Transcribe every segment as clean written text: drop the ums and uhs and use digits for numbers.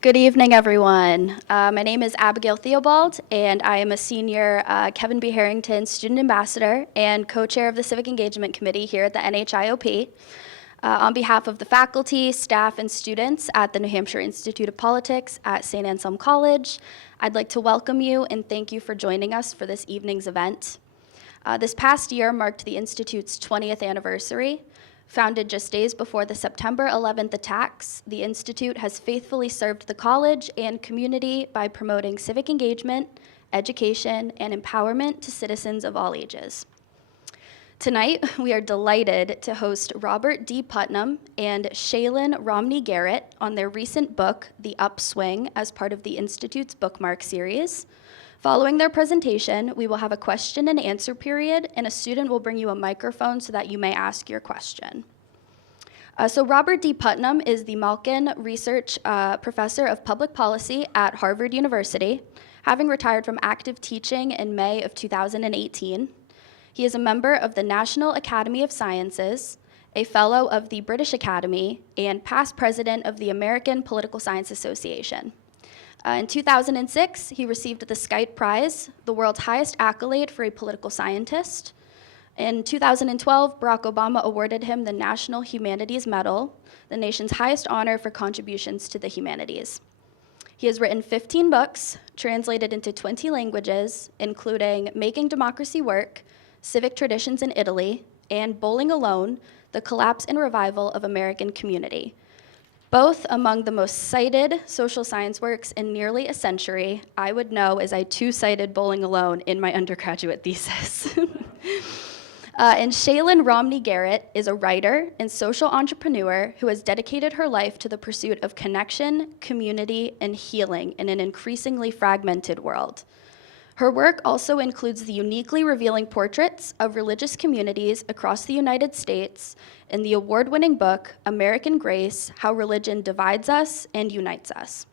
Good evening, everyone. My name is Abigail Theobald, and I am a senior Kevin B. Harrington student ambassador and co-chair of the Civic Engagement Committee here at the NHIOP. On behalf of the faculty, staff, and students at the New Hampshire Institute of Politics at St. Anselm College, I'd like to welcome you and thank you for joining us for this evening's event. This past year marked the Institute's 20th anniversary. Founded just days before the September 11th attacks, the Institute has faithfully served the college and community by promoting civic engagement, education, and empowerment to citizens of all ages. Tonight, we are delighted to host Robert D. Putnam and Shaylin Romney Garrett on their recent book, The Upswing, as part of the Institute's bookmark series. Following their presentation, we will have a question and answer period, and a student will bring you a microphone so that you may ask your question. So Robert D. Putnam is the Malkin Research Professor of Public Policy at Harvard University, having retired from active teaching in May of 2018. He is a member of the National Academy of Sciences, a fellow of the British Academy, and past president of the American Political Science Association. In 2006, he received the Skype Prize, the world's highest accolade for a political scientist. In 2012, Barack Obama awarded him the National Humanities Medal, the nation's highest honor for contributions to the humanities. He has written 15 books, translated into 20 languages, including Making Democracy Work, Civic Traditions in Italy, and Bowling Alone, The Collapse and Revival of American Community. Both among the most cited social science works in nearly a century, I would know as I too cited Bowling Alone in my undergraduate thesis. And Shaylin Romney Garrett is a writer and social entrepreneur who has dedicated her life to the pursuit of connection, community, and healing in an increasingly fragmented world. Her work also includes the uniquely revealing portraits of religious communities across the United States in the award-winning book, American Grace: How Religion Divides Us and Unites Us.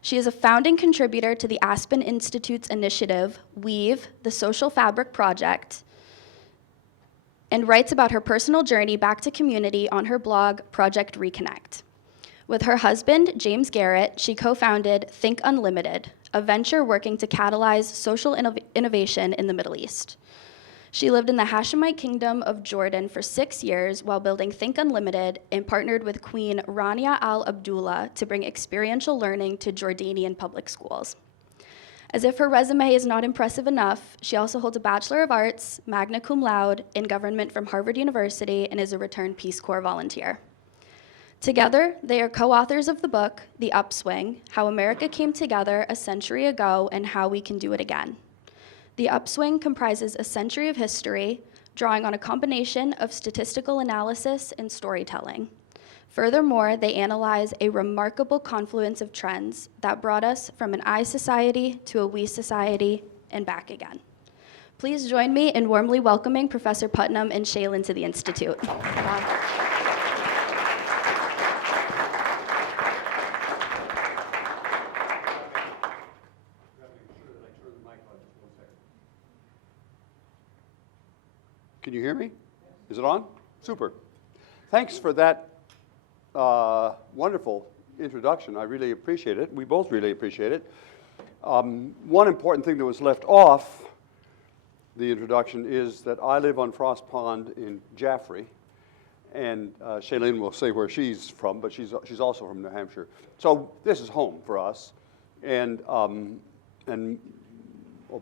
She is a founding contributor to the Aspen Institute's initiative, Weave, the Social Fabric Project, and writes about her personal journey back to community on her blog, Project Reconnect. With her husband, James Garrett, she co-founded Think Unlimited, a venture working to catalyze social innovation in the Middle East. She lived in the Hashemite Kingdom of Jordan for 6 years while building Think Unlimited and partnered with Queen Rania Al Abdullah to bring experiential learning to Jordanian public schools. As if her resume is not impressive enough, she also holds a Bachelor of Arts, magna cum laude, in government from Harvard University and is a returned Peace Corps volunteer. Together, they are co-authors of the book, The Upswing: How America Came Together a Century Ago and How We Can Do It Again. The Upswing comprises a century of history, drawing on a combination of statistical analysis and storytelling. Furthermore, they analyze a remarkable confluence of trends that brought us from an I society to a we society and back again. Please join me in warmly welcoming Professor Putnam and Shaylin to the Institute. Wow. Can you hear me? Is it on? Super. Thanks for that wonderful introduction. I really appreciate it. We both really appreciate it. One important thing that was left off the introduction is that I live on Frost Pond in Jaffrey, and Shaylin will say where she's from, but she's also from New Hampshire. So this is home for us, and of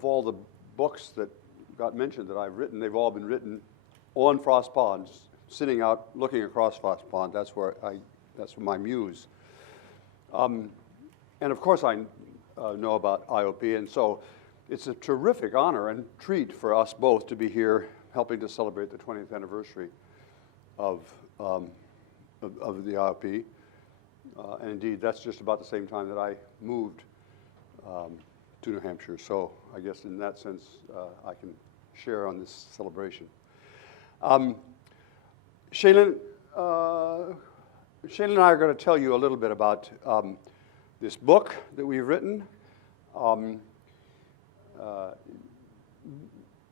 all the books that got mentioned that I've written, they've all been written on Frost Pond, sitting out looking across Frost Pond. That's my muse. And of course I know about IOP, and so it's a terrific honor and treat for us both to be here helping to celebrate the 20th anniversary of the IOP. And indeed, that's just about the same time that I moved to New Hampshire. So I guess in that sense, I can share on this celebration. Shaylin and I are going to tell you a little bit about this book that we've written.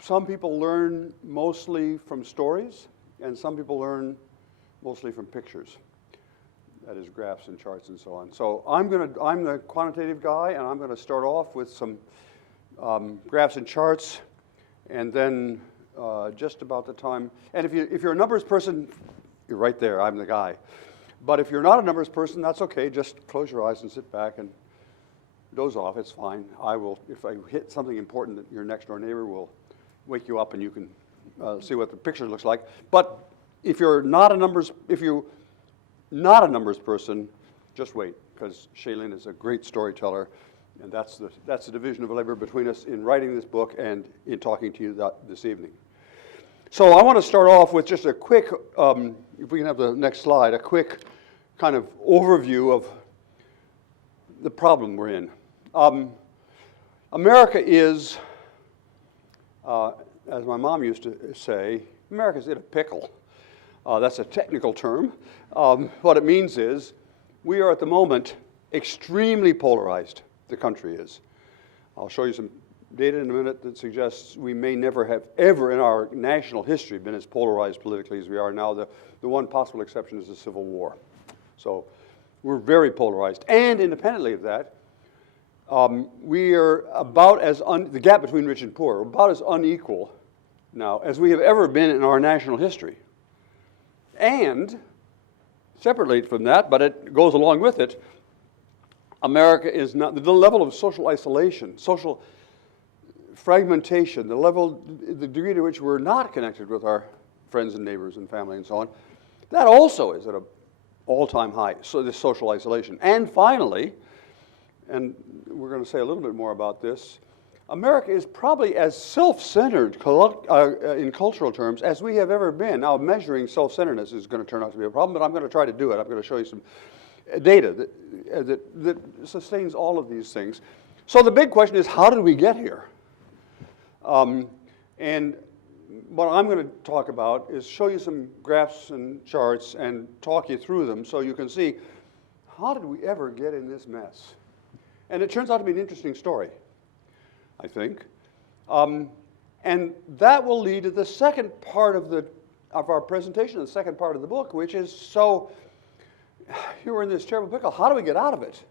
Some people learn mostly from stories, and some people learn mostly from pictures. that is graphs and charts and so on. So I'm the quantitative guy, and I'm gonna start off with some graphs and charts, and then just about the time, and if you're a numbers person, you're right there, I'm the guy. But if you're not a numbers person, that's okay, just close your eyes and sit back and doze off, it's fine. If I hit something important, that your next door neighbor will wake you up and you can see what the picture looks like. But if you're not a numbers person, just wait, because Shailene is a great storyteller, and that's the division of labor between us in writing this book and in talking to you this evening. So I want to start off with just a quick, if we can have the next slide, a quick kind of overview of the problem we're in. America is, as my mom used to say, America's in a pickle. That's a technical term. What it means is we are at the moment extremely polarized, the country is. I'll show you some data in a minute that suggests we may never have ever in our national history been as polarized politically as we are now. The one possible exception is the Civil War. So we're very polarized. And independently of that, we are about as, the gap between rich and poor, about as unequal now as we have ever been in our national history. And separately from that, but it goes along with it, America is not, the level of social isolation, social fragmentation, the degree to which we're not connected with our friends and neighbors and family and so on, that also is at an all-time high, so this social isolation. And finally, and we're going to say a little bit more about this, America is probably as self-centered in cultural terms as we have ever been. Now, measuring self-centeredness is going to turn out to be a problem, but I'm going to try to do it. I'm going to show you some data that sustains all of these things. So the big question is, how did we get here? And what I'm going to talk about is show you some graphs and charts and talk you through them so you can see, how did we ever get in this mess? And it turns out to be an interesting story, I think. And that will lead to the second part of our presentation, the second part of the book, which is, so here we're in this terrible pickle. How do we get out of it?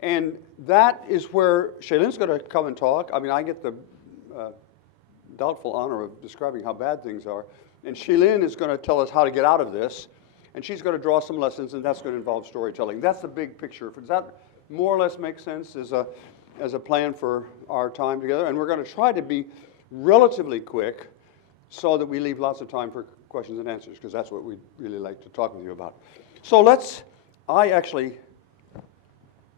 And that is where Shailene's going to come and talk. I mean, I get the doubtful honor of describing how bad things are. And Shailene is going to tell us how to get out of this. And she's going to draw some lessons, and that's going to involve storytelling. That's the big picture. Does that more or less make sense as a plan for our time together? And we're going to try to be relatively quick so that we leave lots of time for questions and answers, because that's what we'd really like to talk with you about. So I actually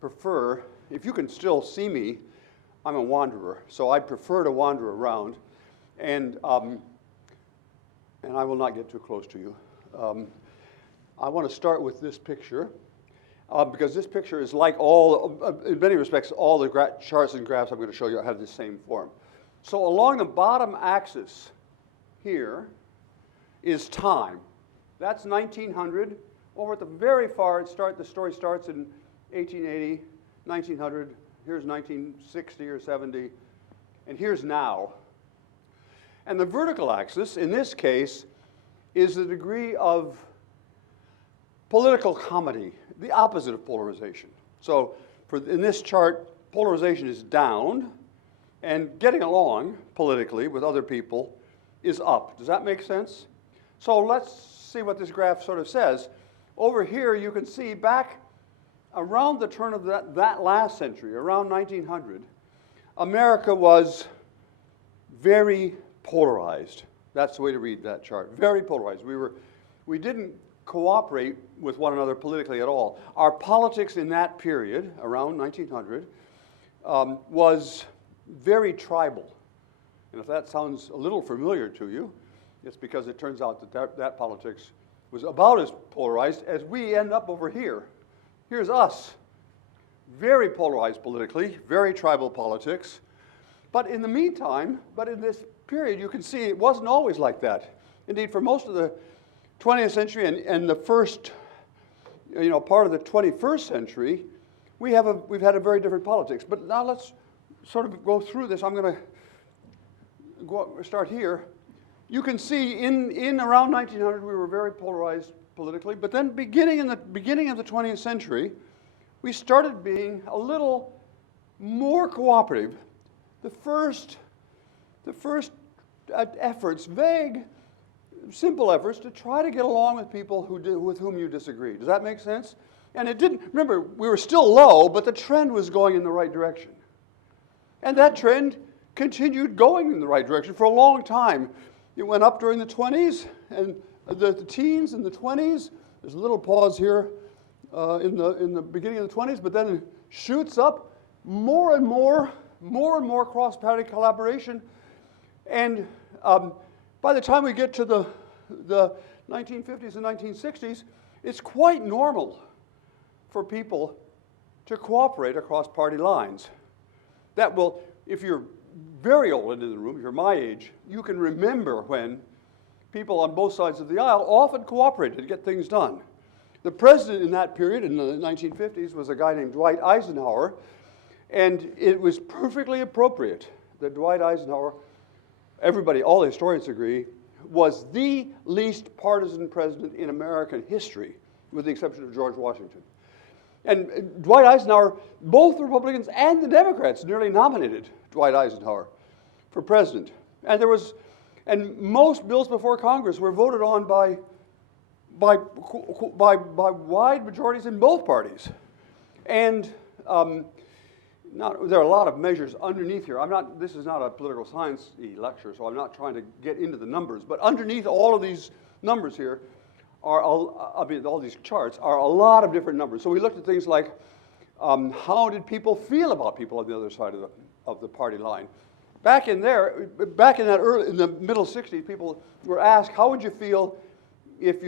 prefer, if you can still see me, I'm a wanderer, so I prefer to wander around, and I will not get too close to you. I want to start with this picture, because this picture is like in many respects, all the charts and graphs I'm going to show you have the same form. So along the bottom axis here is time. That's 1900. Over at the very far, the story starts in 1880, 1900. Here's 1960 or 70, and here's now. And the vertical axis, in this case, is the degree of political comedy, the opposite of polarization. So in this chart, polarization is down, and getting along politically with other people is up. Does that make sense? So let's see what this graph sort of says. Over here, you can see back around the turn of that last century, around 1900, America was very polarized. That's the way to read that chart. Very polarized. We didn't cooperate with one another politically at all. Our politics in that period, around 1900, was very tribal. And if that sounds a little familiar to you, it's because it turns out that politics was about as polarized as we end up over here. Here's us, very polarized politically, very tribal politics. But in the meantime, in this period, you can see it wasn't always like that. Indeed, for most of the 20th century and the first, part of the 21st century, we've had a very different politics. But now let's sort of go through this. I'm going to start here. You can see in around 1900, we were very polarized politically, but then beginning of the 20th century, we started being a little more cooperative. The first efforts, vague, simple efforts to try to get along with people with whom you disagree. Does that make sense? And it didn't, remember, we were still low, but the trend was going in the right direction. And that trend continued going in the right direction for a long time. It went up during the 20s, and the teens and the 20s. There's a little pause here in the beginning of the 20s, but then it shoots up more and more cross-party collaboration. And by the time we get to the 1950s and 1960s, it's quite normal for people to cooperate across party lines. That will, if you're very old in the room, if you're my age, you can remember when people on both sides of the aisle often cooperated to get things done. The president in that period, in the 1950s, was a guy named Dwight Eisenhower, and it was perfectly appropriate that Dwight Eisenhower, everybody, all the historians agree, was the least partisan president in American history, with the exception of George Washington. And Dwight Eisenhower, both the Republicans and the Democrats nearly nominated Dwight Eisenhower for president. And most bills before Congress were voted on by wide majorities in both parties. And there are a lot of measures underneath here. This is not a political science lecture, so I'm not trying to get into the numbers. But underneath all of these numbers here, all these charts, are a lot of different numbers. So we looked at things like how did people feel about people on the other side of the party line. Back in the middle 60s, people were asked, how would you feel if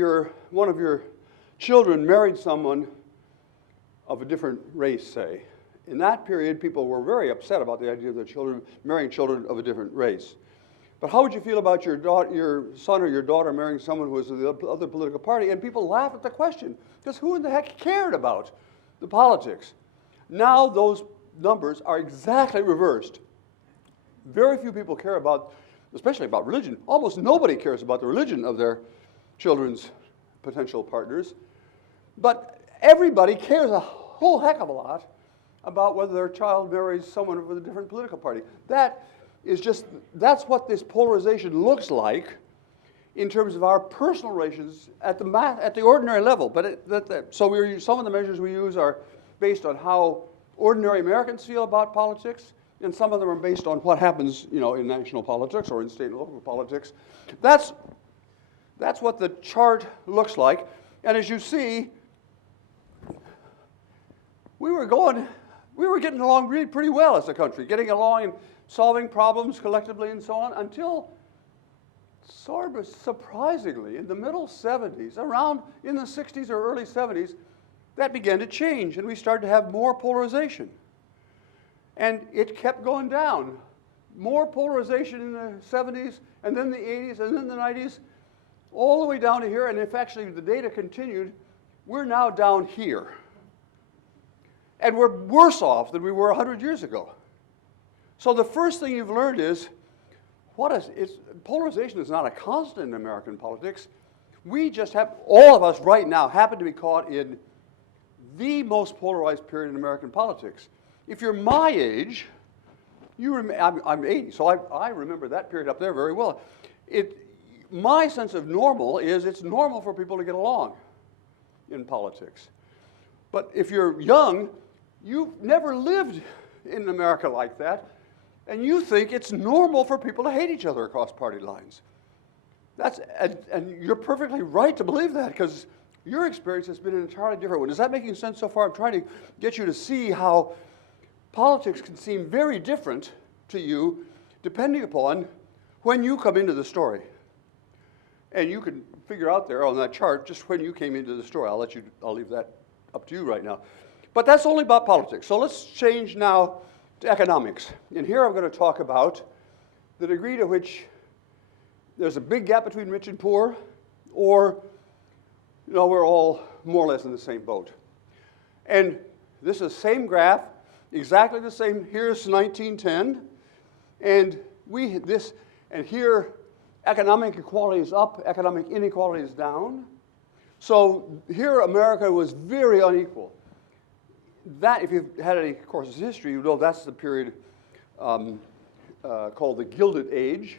one of your children married someone of a different race, say? In that period, people were very upset about the idea of their children marrying children of a different race. But how would you feel about your son or your daughter marrying someone who was of the other political party? And people laugh at the question, because who in the heck cared about the politics? Now those numbers are exactly reversed. Very few people care about, especially about religion. Almost nobody cares about the religion of their children's potential partners. But everybody cares a whole heck of a lot about whether their child marries someone with a different political party. That's what this polarization looks like in terms of our personal relations at the ordinary level. So some of the measures we use are based on how ordinary Americans feel about politics, and some of them are based on what happens, in national politics or in state and local politics. That's what the chart looks like. And as you see, we were getting along really pretty well as a country, getting along and solving problems collectively and so on, until sort of surprisingly, in the middle 70s, around in the 60s or early 70s, that began to change, and we started to have more polarization. And it kept going down. More polarization in the 70s, and then the 80s, and then the 90s, all the way down to here, and if actually the data continued, we're now down here. And we're worse off than we were 100 years ago. So the first thing you've learned is, polarization is not a constant in American politics. We just all of us right now happen to be caught in the most polarized period in American politics. If you're my age, I'm 80, so I remember that period up there very well. My sense of normal is it's normal for people to get along in politics. But if you're young, you've never lived in America like that, and you think it's normal for people to hate each other across party lines. And you're perfectly right to believe that, because your experience has been an entirely different one. Is that making sense so far? I'm trying to get you to see how politics can seem very different to you depending upon when you come into the story. And you can figure out there on that chart just when you came into the story. I'll leave that up to you right now. But that's only about politics. So let's change now to economics. And here I'm going to talk about the degree to which there's a big gap between rich and poor, or we're all more or less in the same boat. And this is the same graph, exactly the same. Here's 1910, and here economic equality is up, economic inequality is down. So here America was very unequal. That, if you've had any courses in history, you know that's the period called the Gilded Age.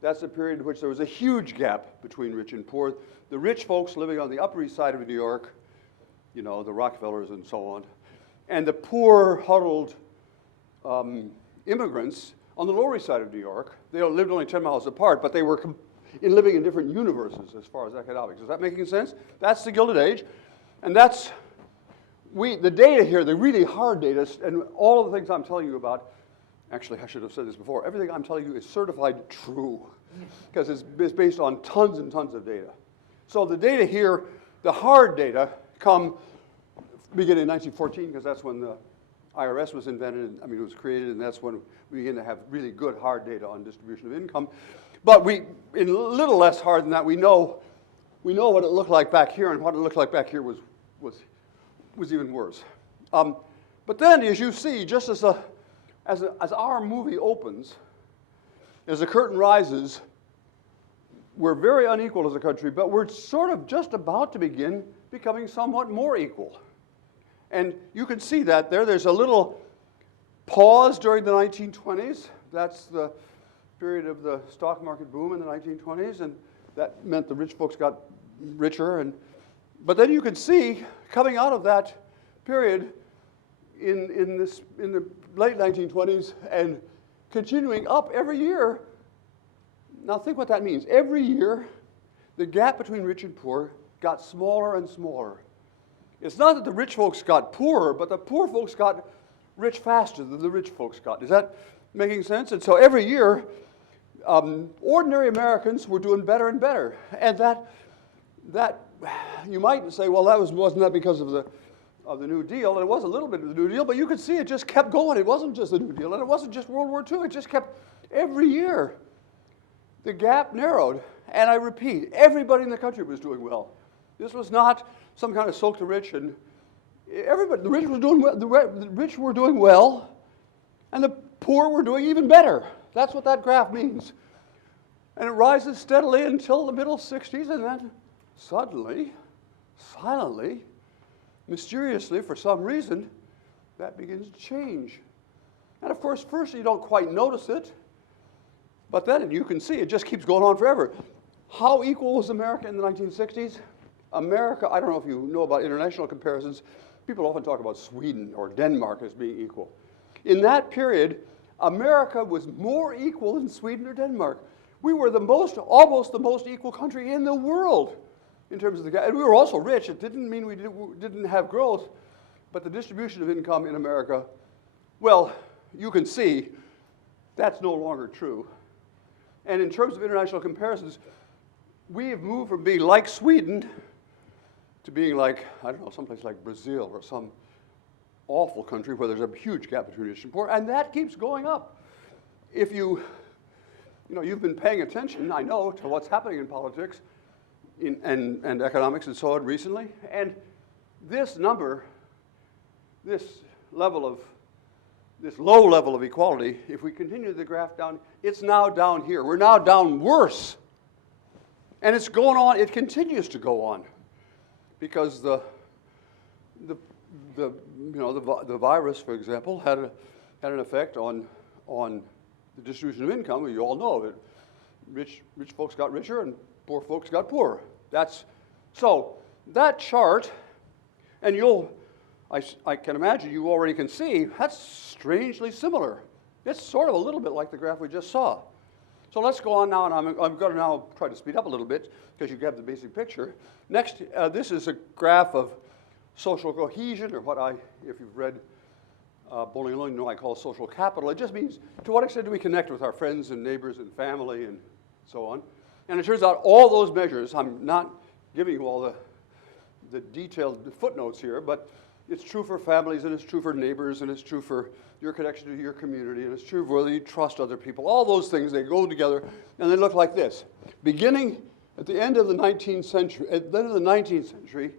That's the period in which there was a huge gap between rich and poor. The rich folks living on the Upper East Side of New York, you know, the Rockefellers and so on, and the poor, huddled immigrants on the Lower East Side of New York. They lived only 10 miles apart, but they were living in different universes as far as economics. Is that making sense? That's the Gilded Age. And that's, the data here, the really hard data, and all of the things I'm telling you about, actually I should have said this before, everything I'm telling you is certified true, because it's based on tons and tons of data. So the data here, the hard data, come beginning in 1914, because that's when the IRS was invented, I mean, it was created, and that's when we begin to have really good hard data on distribution of income. But in a little less hard than that, we know what it looked like back here, and what it looked like back here was even worse. But then, as you see, just as our movie opens, as the curtain rises, we're very unequal as a country, but we're sort of just about to begin becoming somewhat more equal. And you can see that there. There's a little pause during the 1920s. That's the period of the stock market boom in the 1920s, and that meant the rich folks got richer. But then you can see, coming out of that period in the late 1920s and continuing up every year. Now think what that means. Every year, the gap between rich and poor got smaller and smaller. It's not that the rich folks got poorer, but the poor folks got rich faster than the rich folks got. Is that making sense? And so every year, ordinary Americans were doing better and better. And that you might say, well, wasn't that because of the New Deal? And it was a little bit of the New Deal, but you could see it just kept going. It wasn't just the New Deal, and it wasn't just World War II. It just kept, every year, the gap narrowed. And I repeat, everybody in the country was doing well. This was not some kind of soak the rich, and everybody, the rich were doing well, and the poor were doing even better. That's what that graph means. And it rises steadily until the middle 60s, and then suddenly, silently, mysteriously, for some reason, that begins to change. And of course, first you don't quite notice it, but then you can see it just keeps going on forever. How equal was America in the 1960s? America, I don't know if you know about international comparisons, people often talk about Sweden or Denmark as being equal. In that period, America was more equal than Sweden or Denmark. We were almost the most equal country in the world in terms of the gap. And we were also rich. It didn't mean we didn't have growth, but the distribution of income in America, well, you can see that's no longer true. And in terms of international comparisons, we have moved from being like Sweden to being like, I don't know, someplace like Brazil or some awful country where there's a huge gap between rich and poor, and that keeps going up. If you've been paying attention, I know, to what's happening in politics and economics and so on recently, and this number, this low level of equality, if we continue the graph down, it's now down here. We're now down worse. And it's going on, it continues to go on, because the virus, for example, had an effect on the distribution of income. You all know that rich folks got richer and poor folks got poorer. So that chart, and I can imagine you already can see, that's strangely similar. It's sort of a little bit like the graph we just saw. So let's go on now, and I'm going to now try to speed up a little bit because you have the basic picture. Next, this is a graph of social cohesion, or what if you've read Bowling Alone, you know I call social capital. It just means, to what extent do we connect with our friends and neighbors and family and so on. And it turns out all those measures, I'm not giving you all the detailed footnotes here, but it's true for families, and it's true for neighbors, and it's true for your connection to your community, and it's true for whether you trust other people. All those things, they go together, and they look like this. Beginning at the end of the 19th century,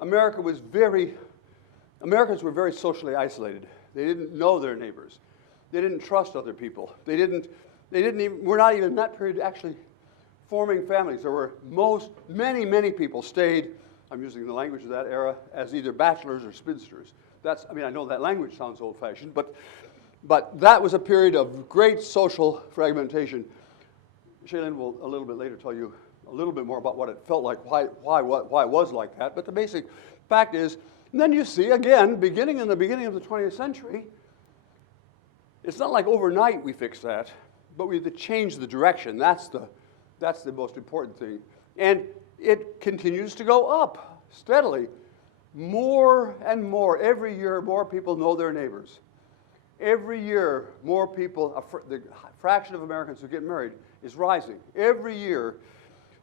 Americans were very socially isolated. They didn't know their neighbors. They didn't trust other people. We're not even in that period actually forming families. There were many people stayed I'm using the language of that era, as either bachelors or spinsters. That's, I mean, I know that language sounds old-fashioned, but that was a period of great social fragmentation. Shailene will a little bit later tell you a little bit more about what it felt like, why it was like that. But the basic fact is, and then you see, again, beginning in the beginning of the 20th century, it's not like overnight we fixed that, but we had to change the direction. That's the most important thing. And it continues to go up steadily. More and more, every year, more people know their neighbors. Every year, more people, the fraction of Americans who get married is rising. Every year,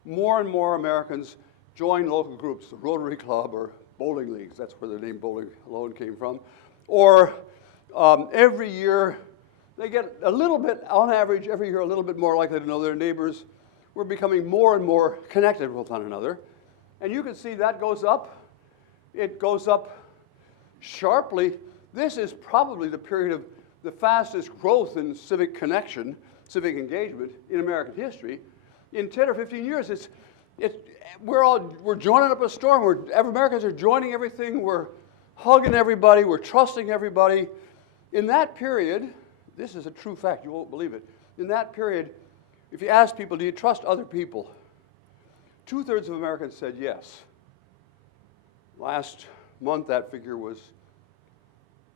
more and more Americans join local groups, the Rotary Club or bowling leagues. That's where the name bowling alone came from. Or every year, they get a little bit, on average, every year, a little bit more likely to know their neighbors. We're becoming more and more connected with one another. And you can see that goes up. It goes up sharply. This is probably the period of the fastest growth in civic connection, civic engagement in American history. In 10 or 15 years, we're joining up a storm. Americans are joining everything. We're hugging everybody. We're trusting everybody. In that period, this is a true fact. You won't believe it. In that period, if you ask people, do you trust other people? 2/3 of Americans said yes. Last month, that figure was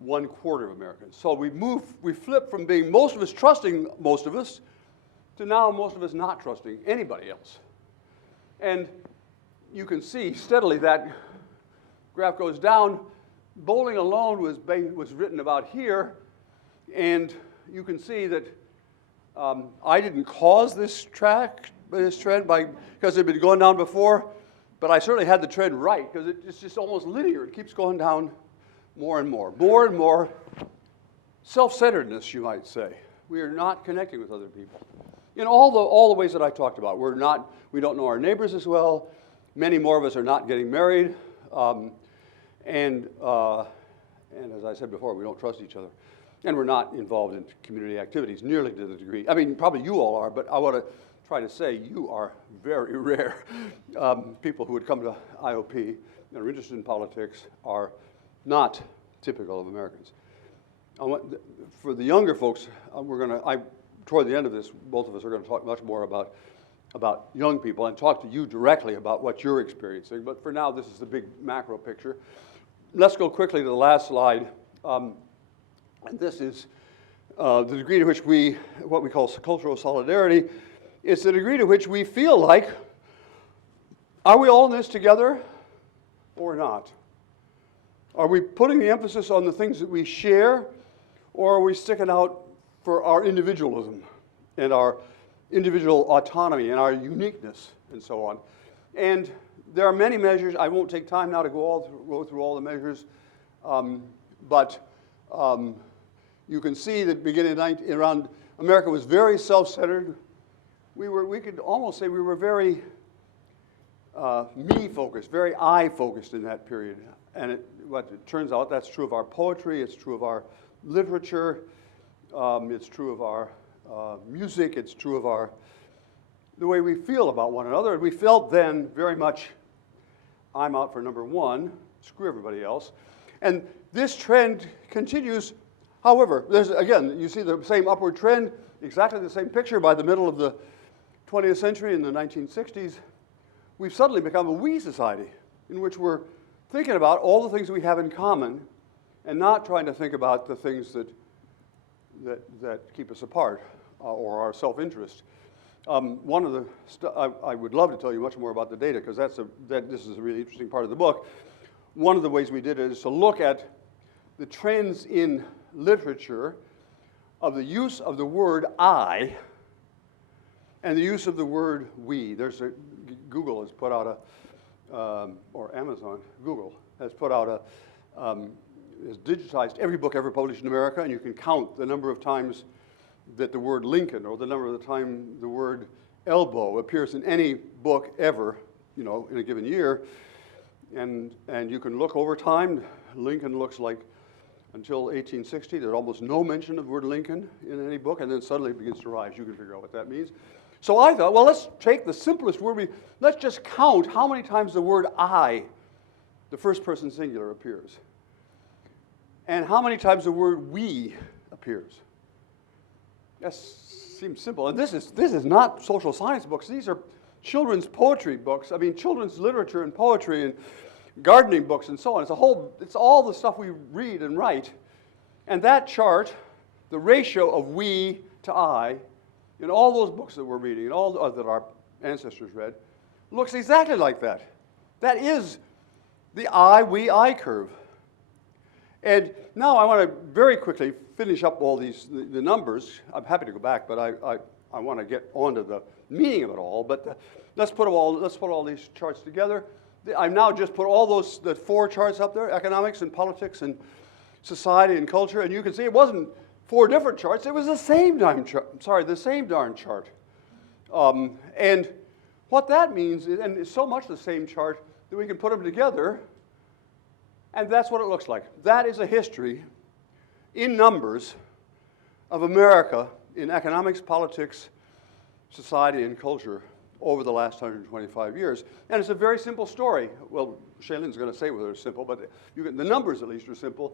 1/4 of Americans. So we flipped from being most of us trusting most of us to now most of us not trusting anybody else. And you can see steadily that graph goes down. Bowling alone was written about here, and you can see that I didn't cause this trend because it had been going down before, but I certainly had the trend right because it's just almost linear. It keeps going down more and more. More and more self-centeredness, you might say. We are not connecting with other people. In all the ways that I talked about, we don't know our neighbors as well. Many more of us are not getting married. And as I said before, we don't trust each other. And we're not involved in community activities nearly to the degree. I mean, probably you all are, but I want to try to say you are very rare. People who would come to IOP and are interested in politics are not typical of Americans. For the younger folks, toward the end of this, both of us are going to talk much more about young people and talk to you directly about what you're experiencing. But for now, this is the big macro picture. Let's go quickly to the last slide. And this is the degree to which what we call cultural solidarity. It's the degree to which we feel like, are we all in this together or not? Are we putting the emphasis on the things that we share, or are we sticking out for our individualism and our individual autonomy and our uniqueness and so on? And there are many measures. I won't take time now to go through all the measures, but you can see that beginning around America was very self-centered. We could almost say we were very me-focused, very I-focused in that period. And it turns out that's true of our poetry, it's true of our literature, it's true of our music, it's true of the way we feel about one another. And we felt then very much, I'm out for number one, screw everybody else. And this trend continues. However, again, you see the same upward trend, exactly the same picture by the middle of the 20th century in the 1960s. We've suddenly become a we society in which we're thinking about all the things we have in common and not trying to think about the things that keep us apart or our self-interest. One of the I would love to tell you much more about the data because this is a really interesting part of the book. One of the ways we did it is to look at the trends in literature of the use of the word I and the use of the word we. Google has put out or Amazon, Google has put out has digitized every book ever published in America, and you can count the number of times that the word Lincoln or the number of the time the word elbow appears in any book ever, in a given year. And you can look over time. Lincoln looks like until 1860, there's almost no mention of the word Lincoln in any book, and then suddenly it begins to rise. You can figure out what that means. So I thought, well, let's take the simplest word. Let's just count how many times the word I the first person singular appears, and how many times the word we appears. That seems simple. And this is not social science books. These are children's poetry books. I mean, children's literature and poetry and gardening books and so on. It's all the stuff we read and write. And that chart, the ratio of we to I, in all those books that we're reading and all that our ancestors read, looks exactly like that. That is the IWEI curve. And now I want to very quickly finish up all the numbers. I'm happy to go back, but I want to get onto the meaning of it all. But let's put all these charts together. I've now just put all the 4 charts up there: economics and politics and society and culture. And you can see it wasn't 4 different charts. It was the same darn chart. And what that means is, and it's so much the same chart that we can put them together. And that's what it looks like. That is a history in numbers of America in economics, politics, society, and culture over the last 125 years. And it's a very simple story. Well, Shailen's going to say whether it's simple, but the numbers at least are simple.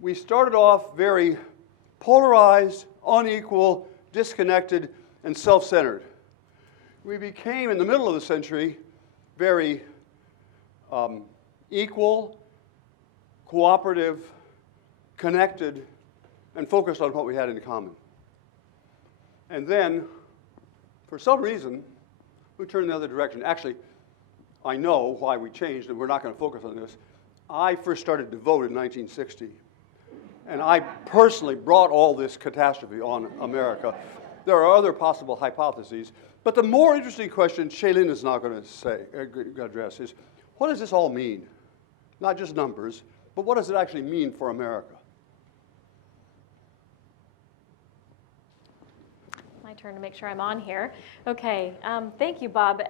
We started off very polarized, unequal, disconnected, and self-centered. We became, in the middle of the century, very equal, cooperative, connected, and focused on what we had in common. And then, for some reason, we turned the other direction. Actually, I know why we changed, and we're not going to focus on this. I first started to vote in 1960, and I personally brought all this catastrophe on America. There are other possible hypotheses, but the more interesting question Shailene is now going to address is, what does this all mean? Not just numbers, but what does it actually mean for America? My turn to make sure I'm on here. Okay, thank you, Bob.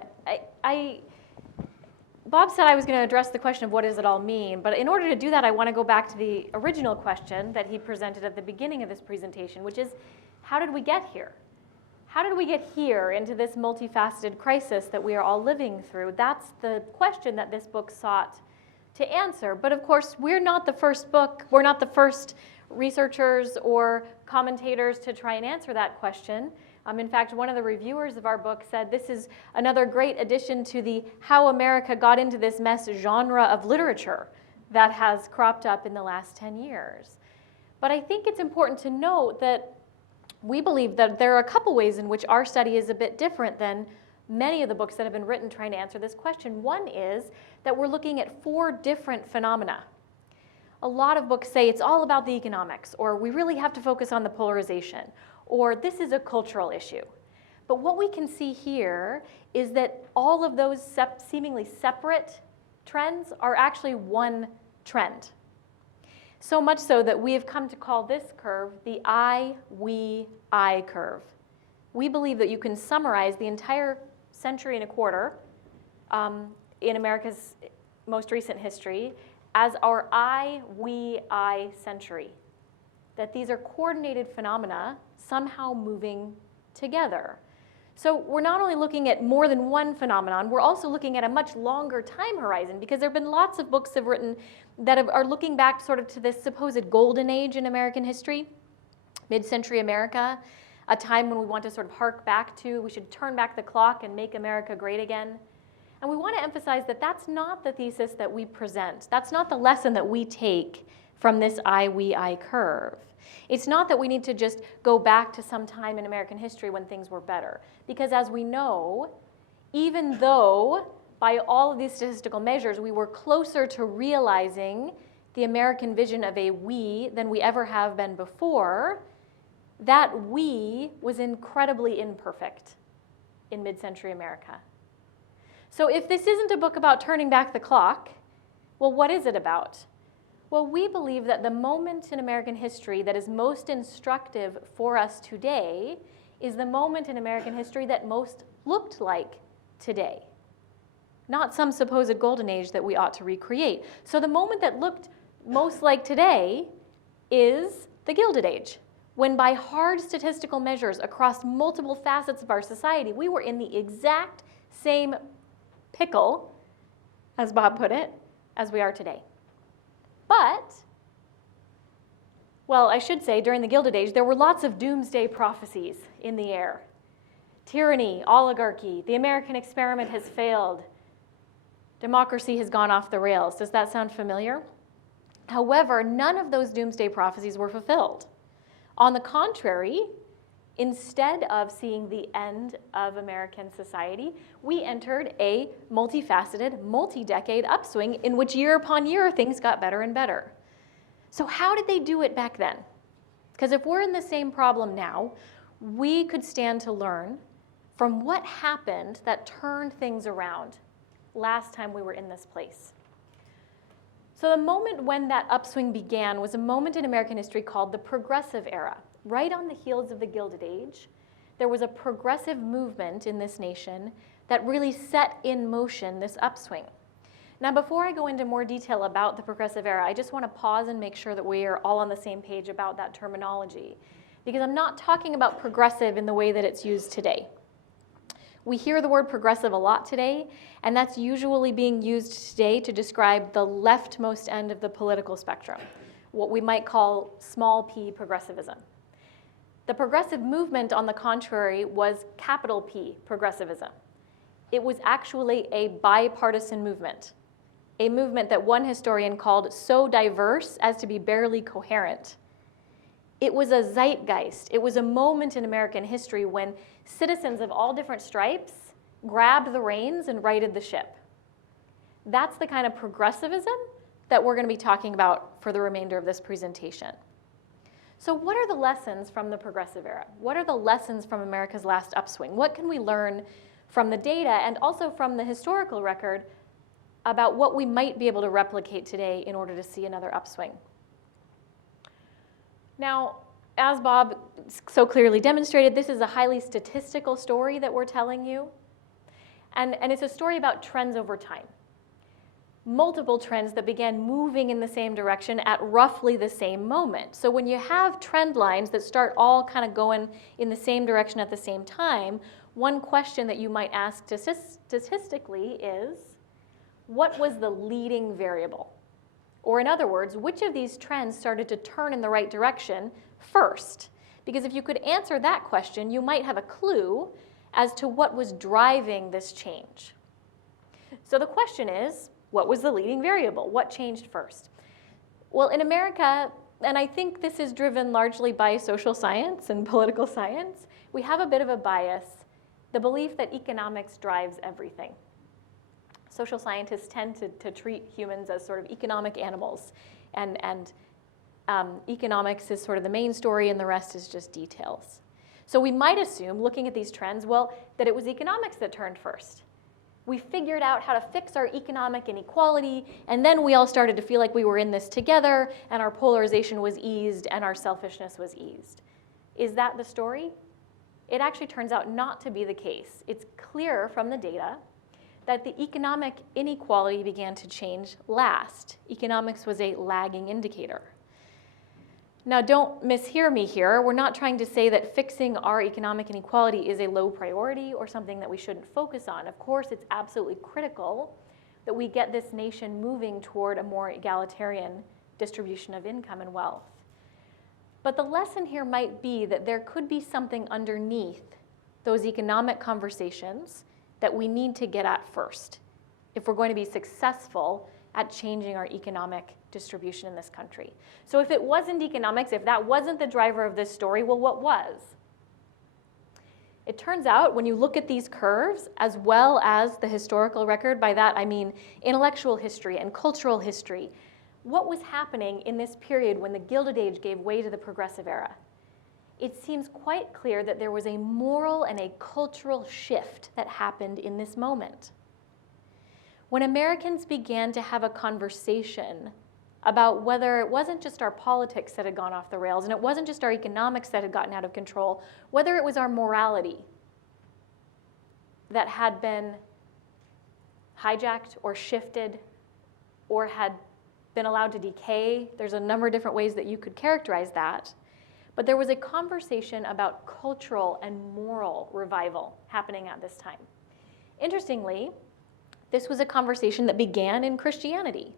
Bob said I was going to address the question of what does it all mean, but in order to do that, I want to go back to the original question that he presented at the beginning of this presentation, which is, how did we get here? How did we get here into this multifaceted crisis that we are all living through? That's the question that this book sought to answer. But of course, we're not the first book, we're not the first researchers or commentators to try and answer that question. In fact, one of the reviewers of our book said this is another great addition to the How America Got Into This Mess genre of literature that has cropped up in the last 10 years. But I think it's important to note that we believe that there are a couple ways in which our study is a bit different than many of the books that have been written trying to answer this question. One is that we're looking at 4 different phenomena. A lot of books say it's all about the economics, or we really have to focus on the polarization, or this is a cultural issue. But what we can see here is that all of those seemingly separate trends are actually one trend. So much so that we have come to call this curve the IWEI curve. We believe that you can summarize the entire century and a quarter in America's most recent history as our IWEI century. That these are coordinated phenomena somehow moving together. So we're not only looking at more than one phenomenon, we're also looking at a much longer time horizon, because there have been lots of books that have written that are looking back sort of to this supposed golden age in American history, mid-century America, a time when we want to sort of hark back to, we should turn back the clock and make America great again. And we want to emphasize that that's not the thesis that we present. That's not the lesson that we take from this IWEI curve. It's not that we need to just go back to some time in American history when things were better. Because as we know, even though by all of these statistical measures we were closer to realizing the American vision of a we than we ever have been before, that we was incredibly imperfect in mid-century America. So if this isn't a book about turning back the clock, well, what is it about? Well, we believe that the moment in American history that is most instructive for us today is the moment in American history that most looked like today, not some supposed golden age that we ought to recreate. So the moment that looked most like today is the Gilded Age, when by hard statistical measures across multiple facets of our society, we were in the exact same pickle, as Bob put it, as we are today. But, well, I should say during the Gilded Age, there were lots of doomsday prophecies in the air. Tyranny, oligarchy, the American experiment has failed. Democracy has gone off the rails. Does that sound familiar? However, none of those doomsday prophecies were fulfilled. On the contrary, instead of seeing the end of American society, we entered a multifaceted, multi-decade upswing in which year upon year things got better and better. So how did they do it back then? Because if we're in the same problem now, we could stand to learn from what happened that turned things around last time we were in this place. So the moment when that upswing began was a moment in American history called the Progressive Era. Right on the heels of the Gilded Age, there was a progressive movement in this nation that really set in motion this upswing. Now, before I go into more detail about the Progressive Era, I just want to pause and make sure that we are all on the same page about that terminology, because I'm not talking about progressive in the way that it's used today. We hear the word progressive a lot today, and that's usually being used today to describe the leftmost end of the political spectrum, what we might call small p progressivism. The progressive movement, on the contrary, was capital P progressivism. It was actually a bipartisan movement, a movement that one historian called so diverse as to be barely coherent. It was a zeitgeist. It was a moment in American history when citizens of all different stripes grabbed the reins and righted the ship. That's the kind of progressivism that we're going to be talking about for the remainder of this presentation. So what are the lessons from the Progressive Era? What are the lessons from America's last upswing? What can we learn from the data and also from the historical record about what we might be able to replicate today in order to see another upswing? Now, as Bob so clearly demonstrated, this is a highly statistical story that we're telling you. And it's a story about trends over time. Multiple trends that began moving in the same direction at roughly the same moment. So when you have trend lines that start all kind of going in the same direction at the same time, one question that you might ask statistically is, what was the leading variable? Or in other words, which of these trends started to turn in the right direction first? Because if you could answer that question, you might have a clue as to what was driving this change. So the question is, what was the leading variable? What changed first? Well, in America, and I think this is driven largely by social science and political science, we have a bit of a bias, the belief that economics drives everything. Social scientists tend to treat humans as sort of economic animals, and economics is sort of the main story and the rest is just details. So we might assume, looking at these trends, well, that it was economics that turned first. We figured out how to fix our economic inequality, and then we all started to feel like we were in this together, and our polarization was eased, and our selfishness was eased. Is that the story? It actually turns out not to be the case. It's clear from the data that the economic inequality began to change last. Economics was a lagging indicator. Now, don't mishear me here. We're not trying to say that fixing our economic inequality is a low priority or something that we shouldn't focus on. Of course, it's absolutely critical that we get this nation moving toward a more egalitarian distribution of income and wealth. But the lesson here might be that there could be something underneath those economic conversations that we need to get at first if we're going to be successful at changing our economic distribution in this country. So if it wasn't economics, if that wasn't the driver of this story, well, what was? It turns out when you look at these curves, as well as the historical record, by that I mean intellectual history and cultural history, what was happening in this period when the Gilded Age gave way to the Progressive Era? It seems quite clear that there was a moral and a cultural shift that happened in this moment. When Americans began to have a conversation about whether it wasn't just our politics that had gone off the rails, and it wasn't just our economics that had gotten out of control, whether it was our morality that had been hijacked or shifted or had been allowed to decay. There's a number of different ways that you could characterize that. But there was a conversation about cultural and moral revival happening at this time. Interestingly, this was a conversation that began in Christianity.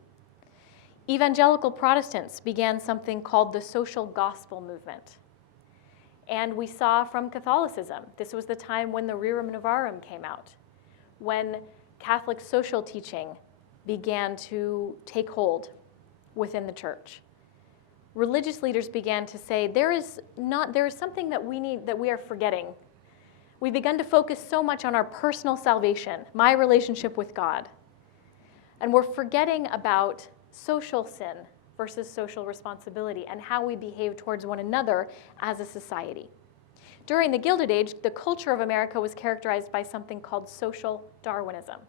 Evangelical Protestants began something called the social gospel movement. And we saw from Catholicism, this was the time when the Rerum Novarum came out, when Catholic social teaching began to take hold within the church. Religious leaders began to say, there is something that we are forgetting. We've begun to focus so much on our personal salvation, my relationship with God. And we're forgetting about social sin versus social responsibility and how we behave towards one another as a society. During the Gilded Age, the culture of America was characterized by something called social Darwinism.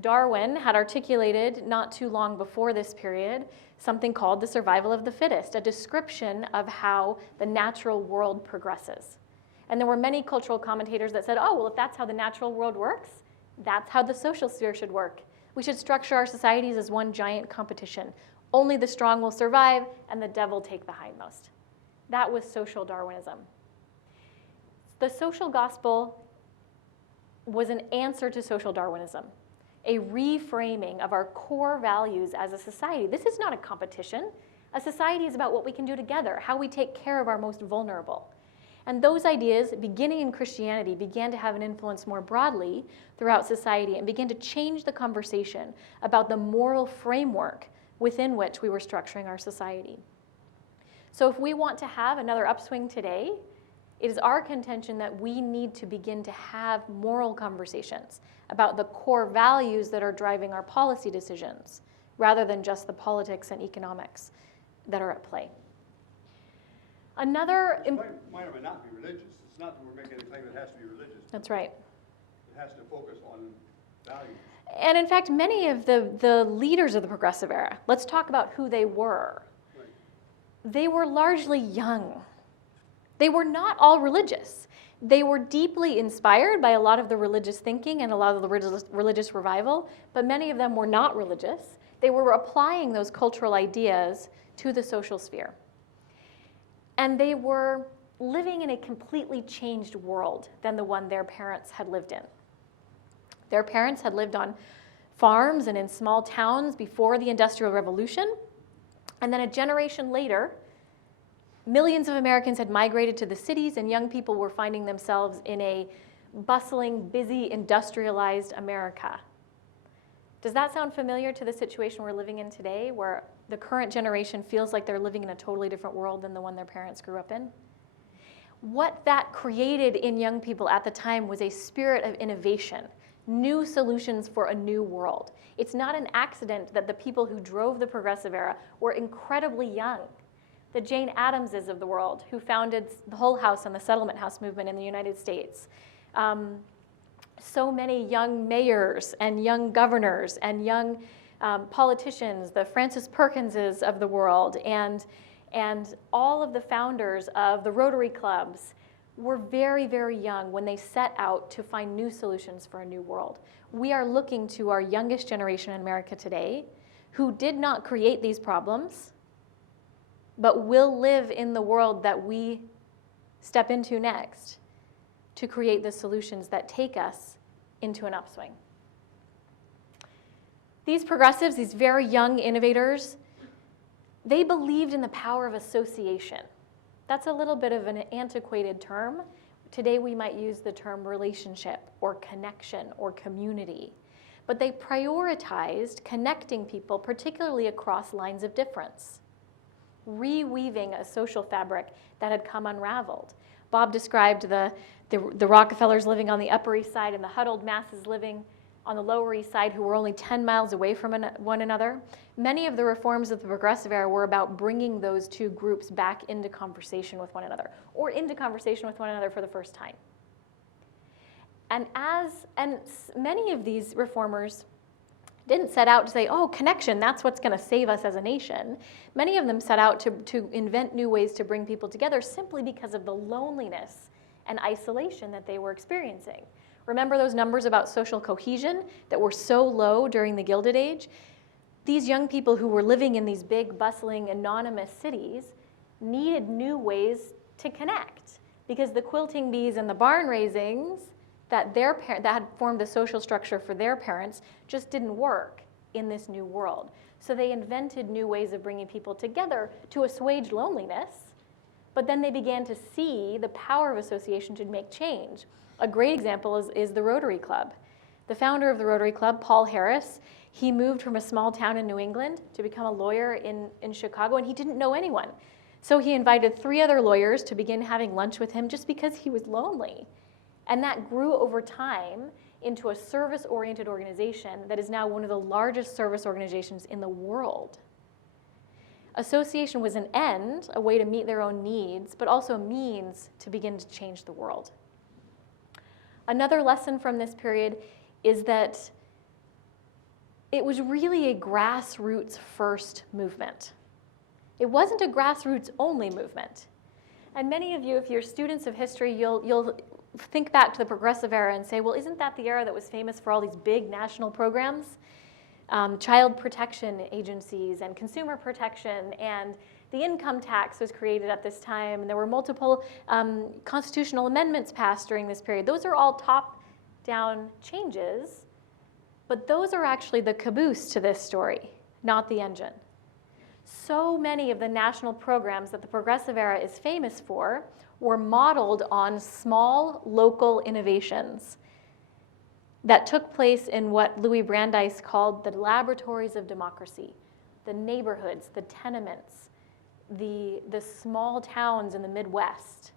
Darwin had articulated, not too long before this period, something called the survival of the fittest, a description of how the natural world progresses. And there were many cultural commentators that said, oh, well, if that's how the natural world works, that's how the social sphere should work. We should structure our societies as one giant competition. Only the strong will survive, and the devil take the hindmost. That was social Darwinism. The social gospel was an answer to social Darwinism, a reframing of our core values as a society. This is not a competition. A society is about what we can do together, how we take care of our most vulnerable. And those ideas, beginning in Christianity, began to have an influence more broadly throughout society and began to change the conversation about the moral framework within which we were structuring our society. So if we want to have another upswing today, it is our contention that we need to begin to have moral conversations about the core values that are driving our policy decisions, rather than just the politics and economics that are at play. Another... Might or may not be religious. It's not that we're making a claim it has to be religious. That's right. It has to focus on values. And in fact, many of the leaders of the progressive era, let's talk about who they were. Right. They were largely young. They were not all religious. They were deeply inspired by a lot of the religious thinking and a lot of the religious revival, but many of them were not religious. They were applying those cultural ideas to the social sphere. And they were living in a completely changed world than the one their parents had lived in. Their parents had lived on farms and in small towns before the Industrial Revolution. And then a generation later, millions of Americans had migrated to the cities, and young people were finding themselves in a bustling, busy, industrialized America. Does that sound familiar to the situation we're living in today, where the current generation feels like they're living in a totally different world than the one their parents grew up in? What that created in young people at the time was a spirit of innovation, new solutions for a new world. It's not an accident that the people who drove the progressive era were incredibly young. The Jane Addamses of the world, who founded the Hull House and the Settlement House movement in the United States. So many young mayors and young governors and young politicians, the Francis Perkinses of the world, and all of the founders of the Rotary Clubs were very, very young when they set out to find new solutions for a new world. We are looking to our youngest generation in America today, who did not create these problems, but will live in the world that we step into next to create the solutions that take us into an upswing. These progressives, these very young innovators, they believed in the power of association. That's a little bit of an antiquated term. Today we might use the term relationship or connection or community. But they prioritized connecting people, particularly across lines of difference, reweaving a social fabric that had come unraveled. Bob described the Rockefellers living on the Upper East Side and the huddled masses living on the Lower East Side who were only 10 miles away from one another. Many of the reforms of the progressive era were about bringing those two groups back into conversation with one another, or into conversation with one another for the first time. And many of these reformers didn't set out to say, oh, connection, that's what's going to save us as a nation. Many of them set out to invent new ways to bring people together simply because of the loneliness and isolation that they were experiencing. Remember those numbers about social cohesion that were so low during the Gilded Age? These young people who were living in these big, bustling, anonymous cities needed new ways to connect, because the quilting bees and the barn raisings that had formed the social structure for their parents just didn't work in this new world. So they invented new ways of bringing people together to assuage loneliness, but then they began to see the power of association to make change. A great example is the Rotary Club. The founder of the Rotary Club, Paul Harris, he moved from a small town in New England to become a lawyer in Chicago, and he didn't know anyone. So he invited 3 other lawyers to begin having lunch with him just because he was lonely. And that grew over time into a service-oriented organization that is now one of the largest service organizations in the world. Association was an end, a way to meet their own needs, but also a means to begin to change the world. Another lesson from this period is that it was really a grassroots first movement. It wasn't a grassroots only movement. And many of you, if you're students of history, you'll think back to the progressive era and say, well, isn't that the era that was famous for all these big national programs? Child protection agencies and consumer protection, and the income tax was created at this time, and there were multiple constitutional amendments passed during this period. Those are all top-down changes, but those are actually the caboose to this story, not the engine. So many of the national programs that the progressive era is famous for were modeled on small local innovations that took place in what Louis Brandeis called the laboratories of democracy, the neighborhoods, the tenements, the small towns in the Midwest,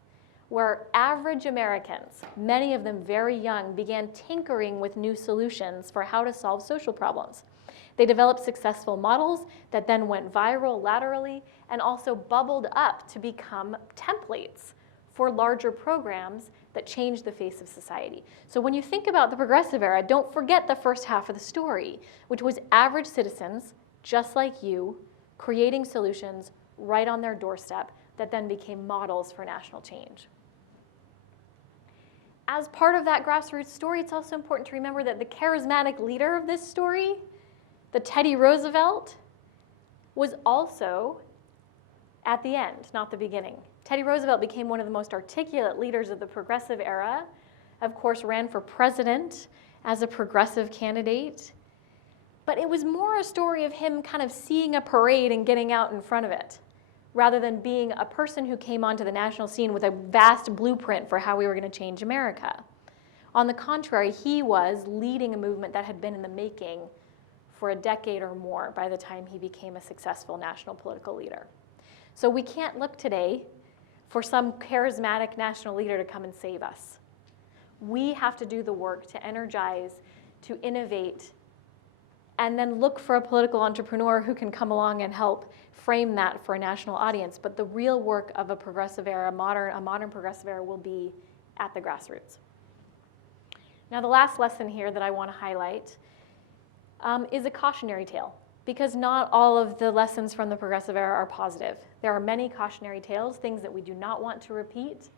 where average Americans, many of them very young, began tinkering with new solutions for how to solve social problems. They developed successful models that then went viral laterally and also bubbled up to become templates for larger programs that changed the face of society. So when you think about the progressive era, don't forget the first half of the story, which was average citizens, just like you, creating solutions right on their doorstep that then became models for national change. As part of that grassroots story, it's also important to remember that the charismatic leader of this story, the Teddy Roosevelt, was also at the end, not the beginning. Teddy Roosevelt became one of the most articulate leaders of the progressive era, of course ran for president as a progressive candidate, but it was more a story of him kind of seeing a parade and getting out in front of it, rather than being a person who came onto the national scene with a vast blueprint for how we were going to change America. On the contrary, he was leading a movement that had been in the making for a decade or more by the time he became a successful national political leader. So we can't look today for some charismatic national leader to come and save us. We have to do the work to energize, to innovate, and then look for a political entrepreneur who can come along and help frame that for a national audience. But the real work of a progressive era, a modern progressive era, will be at the grassroots. Now, the last lesson here that I want to highlight is a cautionary tale, because not all of the lessons from the progressive era are positive. There are many cautionary tales, things that we do not want to repeat,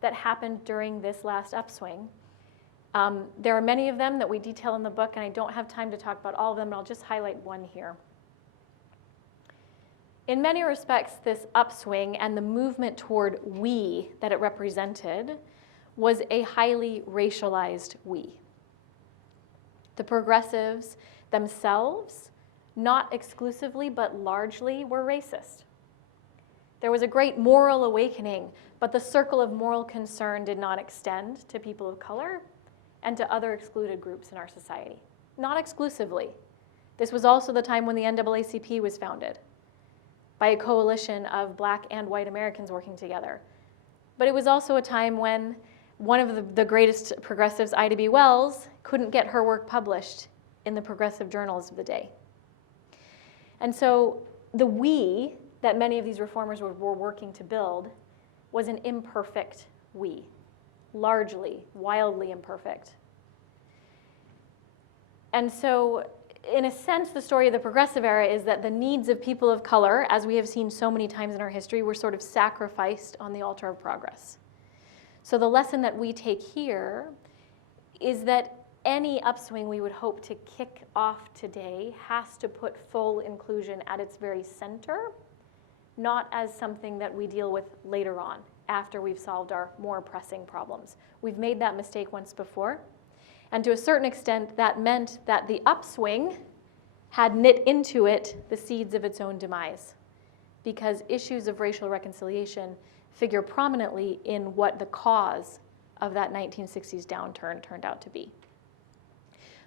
that happened during this last upswing. There are many of them that we detail in the book, and I don't have time to talk about all of them, but I'll just highlight one here. In many respects, this upswing and the movement toward we that it represented was a highly racialized we. The progressives themselves, not exclusively but largely, were racist. There was a great moral awakening, but the circle of moral concern did not extend to people of color and to other excluded groups in our society. Not exclusively. This was also the time when the NAACP was founded by a coalition of Black and white Americans working together. But it was also a time when one of the greatest progressives, Ida B. Wells, couldn't get her work published in the progressive journals of the day. And so the we that many of these reformers were working to build was an imperfect we, largely, wildly imperfect. And so, in a sense, the story of the progressive era is that the needs of people of color, as we have seen so many times in our history, were sort of sacrificed on the altar of progress. So the lesson that we take here is that any upswing we would hope to kick off today has to put full inclusion at its very center, not as something that we deal with later on, after we've solved our more pressing problems. We've made that mistake once before, and to a certain extent, that meant that the upswing had knit into it the seeds of its own demise, because issues of racial reconciliation figure prominently in what the cause of that 1960s downturn turned out to be.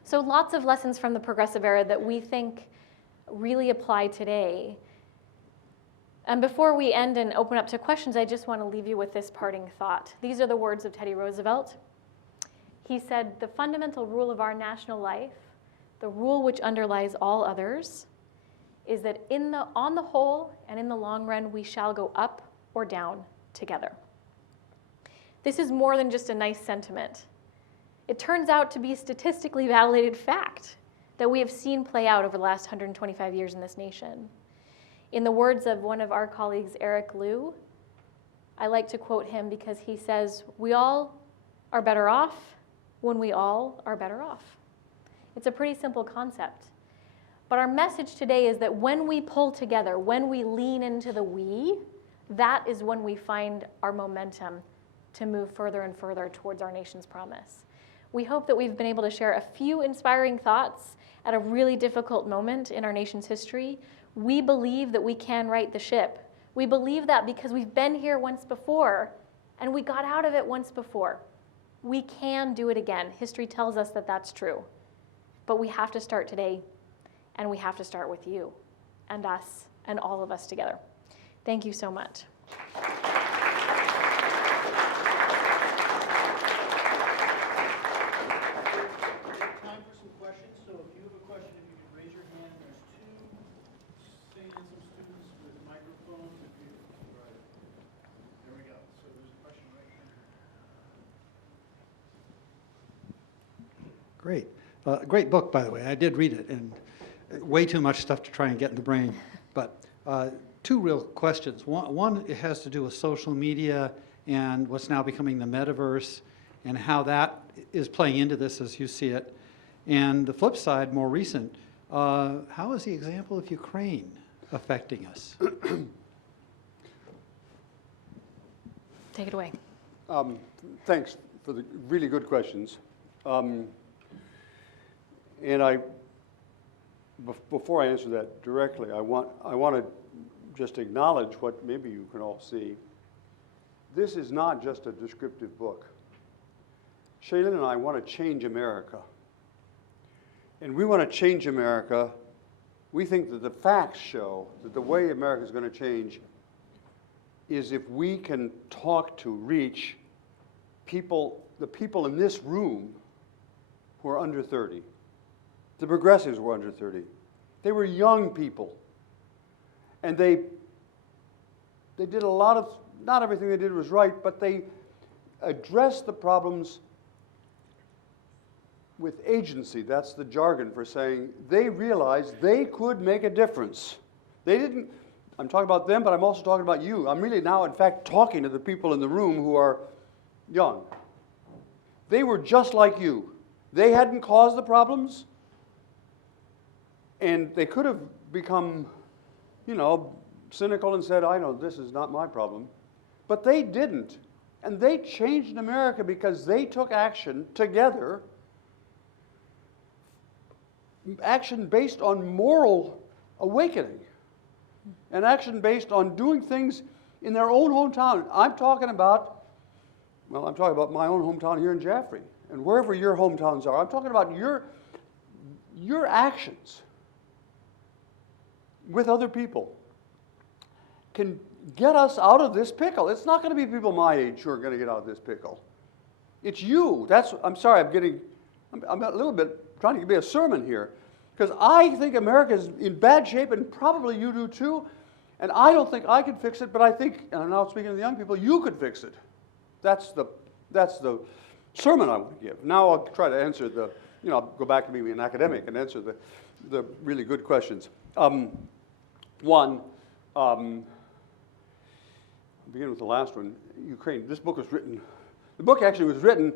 So lots of lessons from the progressive era that we think really apply today. And before we end and open up to questions, I just want to leave you with this parting thought. These are the words of Teddy Roosevelt. He said, "The fundamental rule of our national life, the rule which underlies all others, is that on the whole and in the long run, we shall go up or down together." This is more than just a nice sentiment. It turns out to be statistically validated fact that we have seen play out over the last 125 years in this nation. In the words of one of our colleagues, Eric Liu, I like to quote him because he says, "We all are better off when we all are better off." It's a pretty simple concept. But our message today is that when we pull together, when we lean into the we, that is when we find our momentum to move further and further towards our nation's promise. We hope that we've been able to share a few inspiring thoughts at a really difficult moment in our nation's history. We believe that we can right the ship. We believe that because we've been here once before and we got out of it once before. We can do it again. History tells us that that's true. But we have to start today, and we have to start with you and us and all of us together. Thank you so much. Great. Great book, by the way. I did read it, and way too much stuff to try and get in the brain. But two real questions. One, it has to do with social media and what's now becoming the metaverse and how that is playing into this as you see it. And the flip side, more recent, how is the example of Ukraine affecting us? Take it away. Thanks for the really good questions. Before I answer that directly, I want to just acknowledge what maybe you can all see. This is not just a descriptive book. Shaylin and I want to change America. And we want to change America. We think that the facts show that the way America is going to change is if we can talk to, reach people, the people in this room who are under 30. The progressives were under 30. They were young people. And they did a lot of, not everything they did was right, but they addressed the problems with agency. That's the jargon for saying they realized they could make a difference. They didn't, I'm talking about them, but I'm also talking about you. I'm really now, in fact, talking to the people in the room who are young. They were just like you. They hadn't caused the problems, and they could have become, cynical and said, I know this is not my problem. But they didn't. And they changed America because they took action together, action based on moral awakening, and action based on doing things in their own hometown. I'm talking about my own hometown here in Jaffrey, and wherever your hometowns are. I'm talking about your actions with other people can get us out of this pickle. It's not going to be people my age who are going to get out of this pickle. It's you. I'm sorry, I'm a little bit trying to be a sermon here, because I think America is in bad shape, and probably you do too, and I don't think I can fix it, but I think, and I'm now speaking to the young people, you could fix it. That's the sermon I want to give. Now I'll try to answer I'll go back to being an academic and answer the really good questions. One, I'll begin with the last one, Ukraine. This book was written, the book actually was written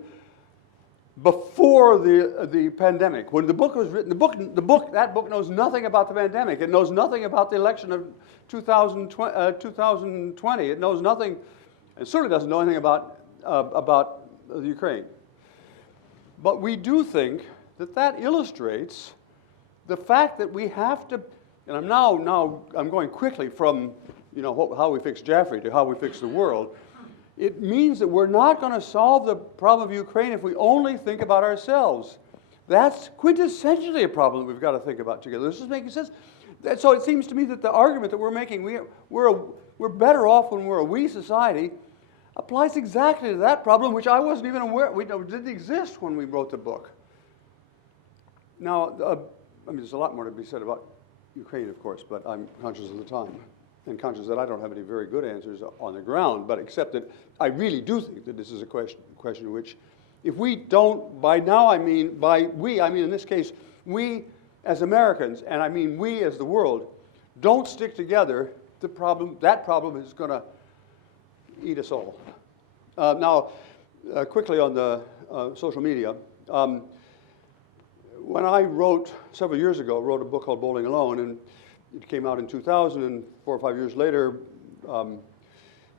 before the pandemic. When the book was written, that book knows nothing about the pandemic. It knows nothing about the election of 2020. It knows nothing, and certainly doesn't know anything about the Ukraine. But we do think that illustrates the fact that we have to, and I'm going quickly from, how we fix Jaffrey to how we fix the world. It means that we're not going to solve the problem of Ukraine if we only think about ourselves. That's quintessentially a problem that we've got to think about together. This is making sense. So it seems to me that the argument that we're making, we're better off when we're a we society, applies exactly to that problem, which I wasn't even aware, didn't exist when we wrote the book. Now, there's a lot more to be said about Ukraine, of course, but I'm conscious of the time and conscious that I don't have any very good answers on the ground, but except that I really do think that this is a question which, if we don't, by now I mean, by we, I mean in this case, we as Americans, and I mean we as the world, don't stick together, that problem is going to eat us all. Now, quickly on the social media. When I several years ago, wrote a book called Bowling Alone, and it came out in 2000, and 4 or 5 years later,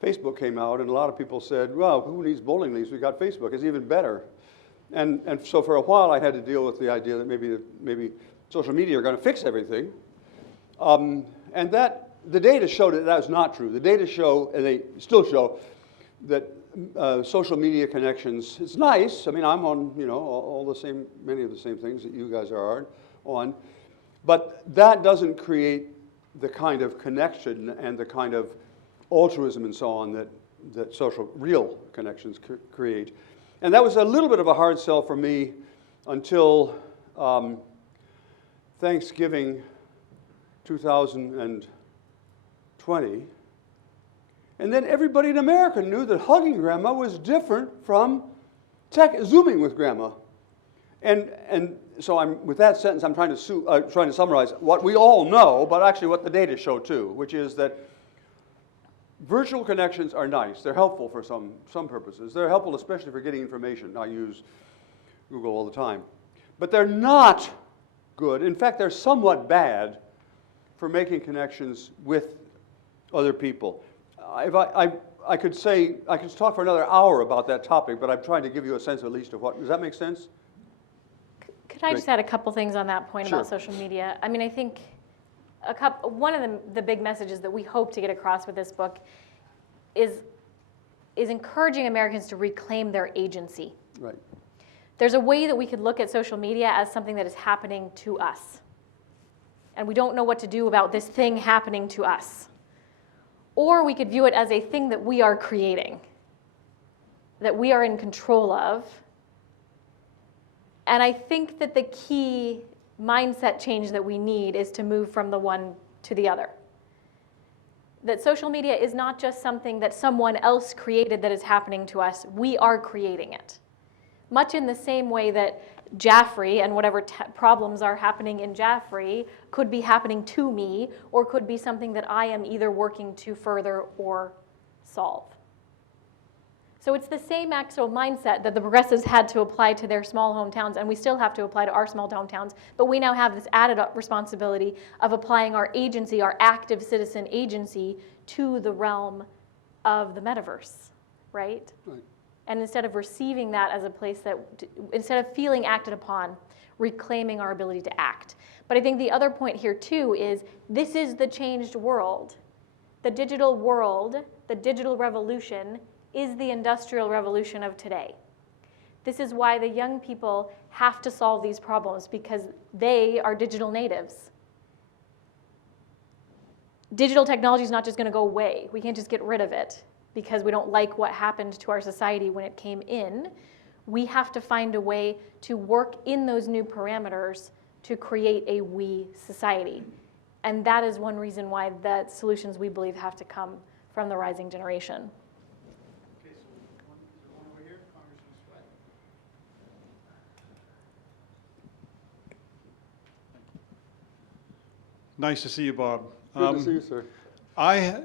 Facebook came out, and a lot of people said, well, who needs bowling leagues? We got Facebook. It's even better. And so for a while, I had to deal with the idea that maybe social media are going to fix everything. And that the data showed that was not true. The data show, and they still show, that social media connections, it's nice. I mean, I'm on, many of the same things that you guys are on. But that doesn't create the kind of connection and the kind of altruism and so on that real connections create. And that was a little bit of a hard sell for me until Thanksgiving 2020. And then everybody in America knew that hugging grandma was different from Zooming with grandma. And so with that sentence, I'm trying to summarize what we all know, but actually what the data show too, which is that virtual connections are nice. They're helpful for some purposes. They're helpful especially for getting information. I use Google all the time. But they're not good. In fact, they're somewhat bad for making connections with other people. I could talk for another hour about that topic, but I'm trying to give you a sense at least of what, does that make sense? Could I just add a couple things on that point Sure. about social media? I mean, I think one of the big messages that we hope to get across with this book is encouraging Americans to reclaim their agency. Right. There's a way that we could look at social media as something that is happening to us. And we don't know what to do about this thing happening to us. Or we could view it as a thing that we are creating, that we are in control of. And I think that the key mindset change that we need is to move from the one to the other. That social media is not just something that someone else created that is happening to us. We are creating it. Much in the same way that Jaffrey and whatever problems are happening in Jaffrey could be happening to me, or could be something that I am either working to further or solve. So it's the same actual mindset that the progressives had to apply to their small hometowns, and we still have to apply to our small hometowns, but we now have this added responsibility of applying our agency, our active citizen agency, to the realm of the metaverse, right? Right. And instead of receiving that as a place that, instead of feeling acted upon, reclaiming our ability to act. But I think the other point here too is this is the changed world. The digital world, the digital revolution, is the industrial revolution of today. This is why the young people have to solve these problems, because they are digital natives. Digital technology is not just going to go away. We can't just get rid of it because we don't like what happened to our society when it came in. We have to find a way to work in those new parameters to create a we society. And that is one reason why the solutions we believe have to come from the rising generation. Okay, so is there one over here? Congressman Sweat. Nice to see you, Bob. Good to see you, sir. I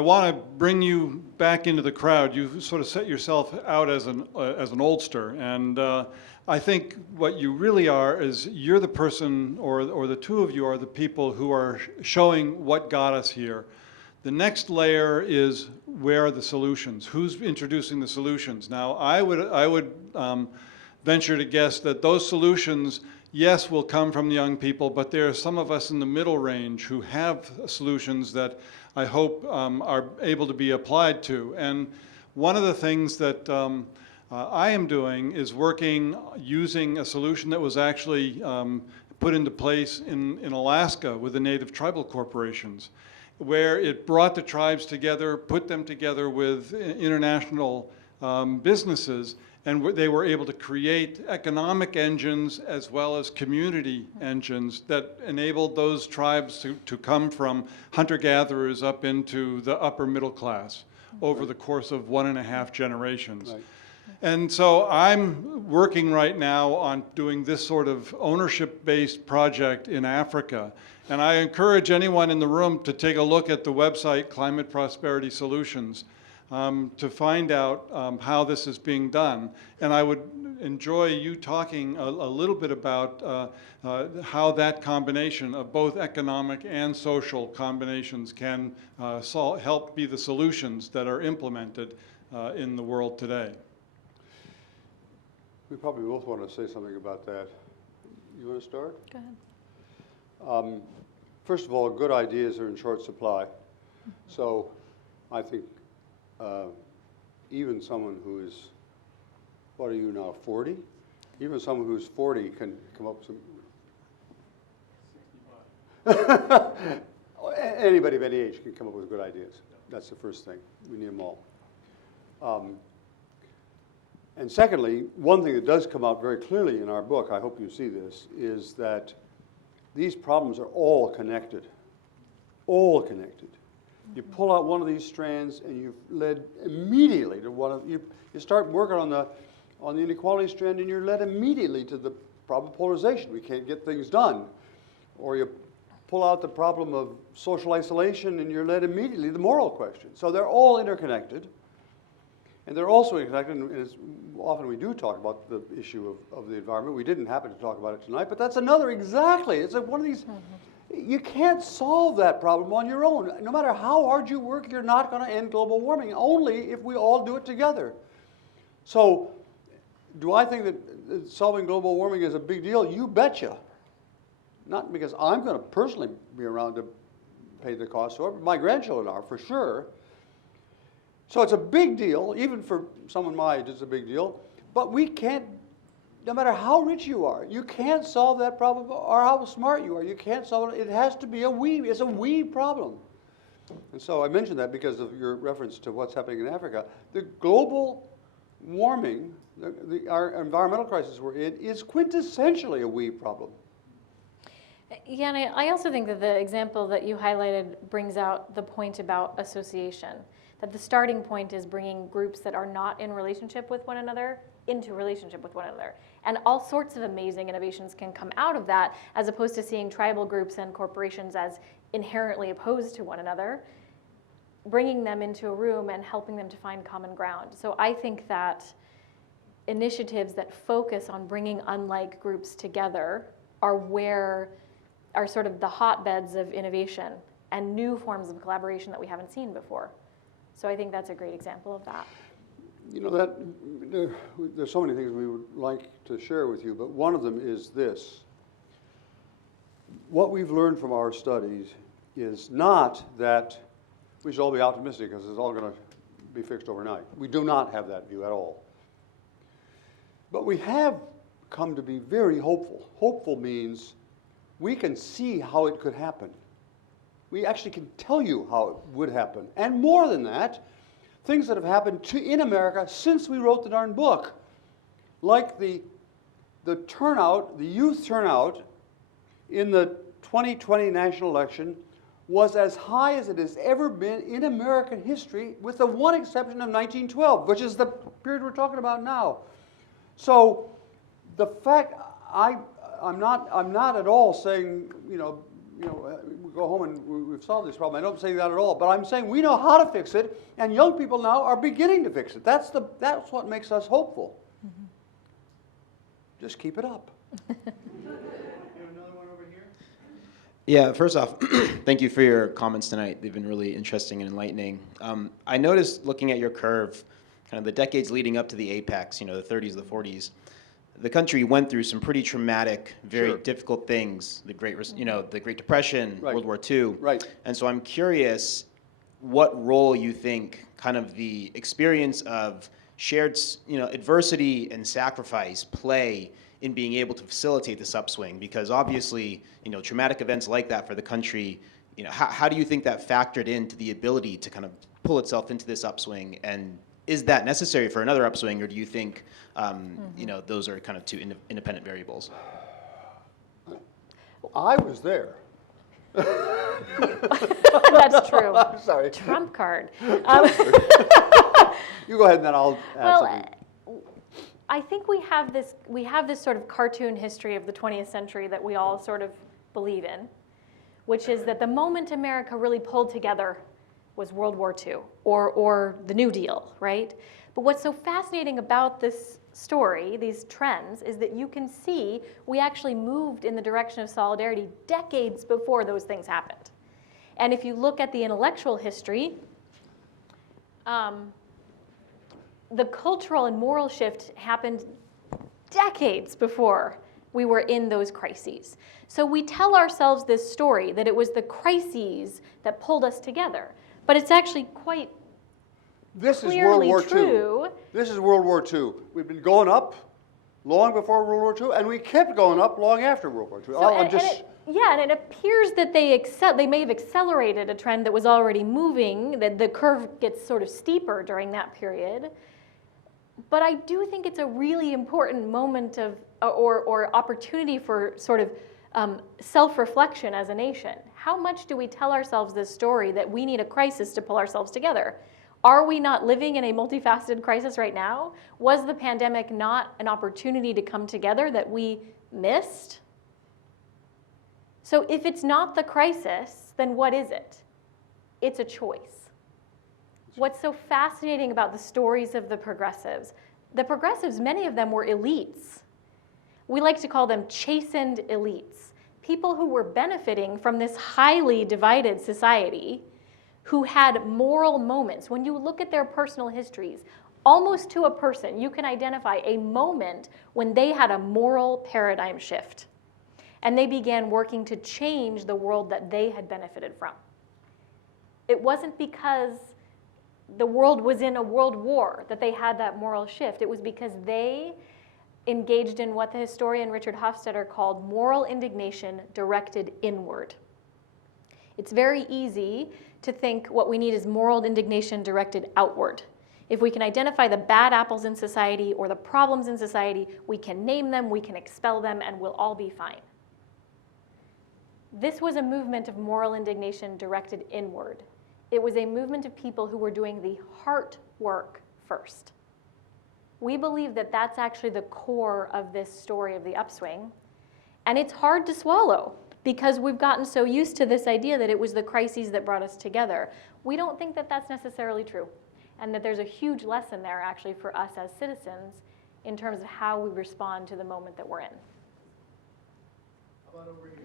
want to bring you back into the crowd. You sort of set yourself out as an oldster, and I think what you really are is you're the person, or the two of you are the people who are showing what got us here. The next layer is where are the solutions? Who's introducing the solutions? Now, I would venture to guess that those solutions yes, will come from the young people, but there are some of us in the middle range who have solutions that I hope are able to be applied to. And one of the things that I am doing is working using a solution that was actually put into place in Alaska with the native tribal corporations, where it brought the tribes together, put them together with international businesses, and they were able to create economic engines as well as community engines that enabled those tribes to come from hunter-gatherers up into the upper middle class over the course of 1.5 generations. Right. And so I'm working right now on doing this sort of ownership-based project in Africa. And I encourage anyone in the room to take a look at the website Climate Prosperity Solutions to find out how this is being done. And I would enjoy you talking a little bit about how that combination of both economic and social combinations can help be the solutions that are implemented in the world today. We probably both want to say something about that. You want to start? Go ahead. First of all, good ideas are in short supply. So I think even someone who is, what are you now, 40? Even someone who's 40 can come up with some... Anybody of any age can come up with good ideas. That's the first thing. We need them all. And secondly, one thing that does come out very clearly in our book, I hope you see this, is that these problems are all connected. All connected. You pull out one of these strands and you've led immediately to one of, you start working on the inequality strand and you're led immediately to the problem of polarization. We can't get things done. Or you pull out the problem of social isolation and you're led immediately to the moral question. So they're all interconnected. And they're also interconnected, and often we do talk about the issue of the environment. We didn't happen to talk about it tonight, but that's another, exactly. It's like one of these, you can't solve that problem on your own. No matter how hard you work, you're not going to end global warming, only if we all do it together. So do I think that solving global warming is a big deal? You betcha. Not because I'm going to personally be around to pay the cost for it, but my grandchildren are, for sure. So it's a big deal, even for someone my age, it's a big deal. But we can't, no matter how rich you are, you can't solve that problem, or how smart you are. You can't solve it. It has to be a we. It's a we problem. And so I mentioned that because of your reference to what's happening in Africa. The global warming, our environmental crisis we're in, is quintessentially a we problem. Yeah, and I also think that the example that you highlighted brings out the point about association. That the starting point is bringing groups that are not in relationship with one another into relationship with one another. And all sorts of amazing innovations can come out of that, as opposed to seeing tribal groups and corporations as inherently opposed to one another, bringing them into a room and helping them to find common ground. So I think that initiatives that focus on bringing unlike groups together are sort of the hotbeds of innovation and new forms of collaboration that we haven't seen before. So I think that's a great example of that. You know, there's so many things we would like to share with you, but one of them is this. What we've learned from our studies is not that we should all be optimistic because it's all going to be fixed overnight. We do not have that view at all. But we have come to be very hopeful. Hopeful means we can see how it could happen. We actually can tell you how it would happen. And more than that, things that have happened in America since we wrote the darn book, like the turnout, the youth turnout in the 2020 national election was as high as it has ever been in American history, with the one exception of 1912, which is the period we're talking about now. So the fact, I'm not at all saying, we go home and we've solved this problem. I don't say that at all. But I'm saying we know how to fix it, and young people now are beginning to fix it. That's what makes us hopeful. Mm-hmm. Just keep it up. You have another one over here? Yeah, first off, thank you for your comments tonight. They've been really interesting and enlightening. I noticed looking at your curve, kind of the decades leading up to the apex, the 30s, the 40s, the country went through some pretty traumatic, very Sure. difficult things. The the Great Depression, Right. World War II. Right. And so I'm curious what role you think kind of the experience of shared, adversity and sacrifice play in being able to facilitate this upswing, because obviously, traumatic events like that for the country, how do you think that factored into the ability to kind of pull itself into this upswing, and is that necessary for another upswing, or do you think, those are kind of two independent variables? I was there. That's true. I'm sorry. Trump card. You go ahead and then I'll add Well, something. I think we have this sort of cartoon history of the 20th century that we all sort of believe in, which is that the moment America really pulled together was World War II or the New Deal, right? But what's so fascinating about this story, these trends, is that you can see we actually moved in the direction of solidarity decades before those things happened. And if you look at the intellectual history, the cultural and moral shift happened decades before we were in those crises. So we tell ourselves this story that it was the crises that pulled us together, but it's actually quite This is World clearly War true. II. This is World War II. We've been going up long before World War II, and we kept going up long after World War II. And it appears that they may have accelerated a trend that was already moving, that the curve gets sort of steeper during that period. But I do think it's a really important moment of, or opportunity for sort of self-reflection as a nation. How much do we tell ourselves this story that we need a crisis to pull ourselves together? Are we not living in a multifaceted crisis right now? Was the pandemic not an opportunity to come together that we missed? So if it's not the crisis, then what is it? It's a choice. What's so fascinating about the stories of the progressives, many of them were elites. We like to call them chastened elites, people who were benefiting from this highly divided society, who had moral moments. When you look at their personal histories, almost to a person, you can identify a moment when they had a moral paradigm shift. And they began working to change the world that they had benefited from. It wasn't because the world was in a world war that they had that moral shift. It was because they engaged in what the historian Richard Hofstadter called moral indignation directed inward. It's very easy to think what we need is moral indignation directed outward. If we can identify the bad apples in society or the problems in society, we can name them, we can expel them, and we'll all be fine. This was a movement of moral indignation directed inward. It was a movement of people who were doing the heart work first. We believe that that's actually the core of this story of the upswing. And it's hard to swallow because we've gotten so used to this idea that it was the crises that brought us together. We don't think that that's necessarily true, and that there's a huge lesson there actually for us as citizens in terms of how we respond to the moment that we're in. How about over here?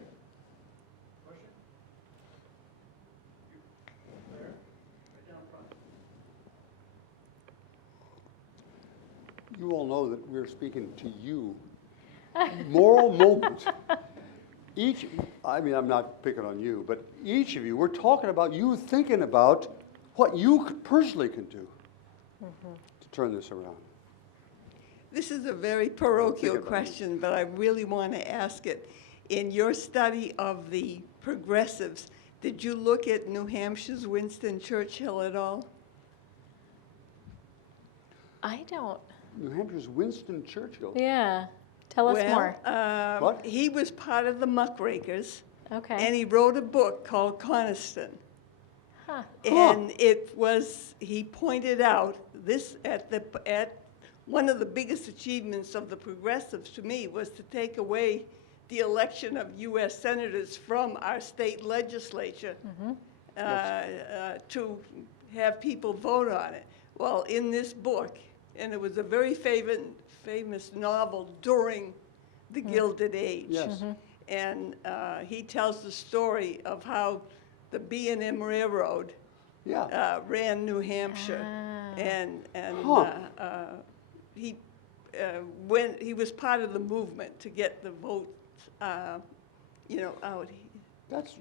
Question? There? Right down front. You all know that we're speaking to you. Moral moment. I'm not picking on you, but each of you, we're talking about you thinking about what you personally can do to turn this around. This is a very parochial Think about it. question, but I really want to ask it. In your study of the progressives, did you look at New Hampshire's Winston Churchill at all? I don't. New Hampshire's Winston Churchill. Yeah. Tell us more. What? He was part of the muckrakers, Okay. and he wrote a book called Coniston. Huh. And he pointed out this at one of the biggest achievements of the progressives to me was to take away the election of U.S. senators from our state legislature to have people vote on it. Well, in this book, and it was a very famous novel during the Gilded Age. Yes. And he tells the story of how the B&M Railroad ran New Hampshire, and he when he was part of the movement to get the vote, out. That's,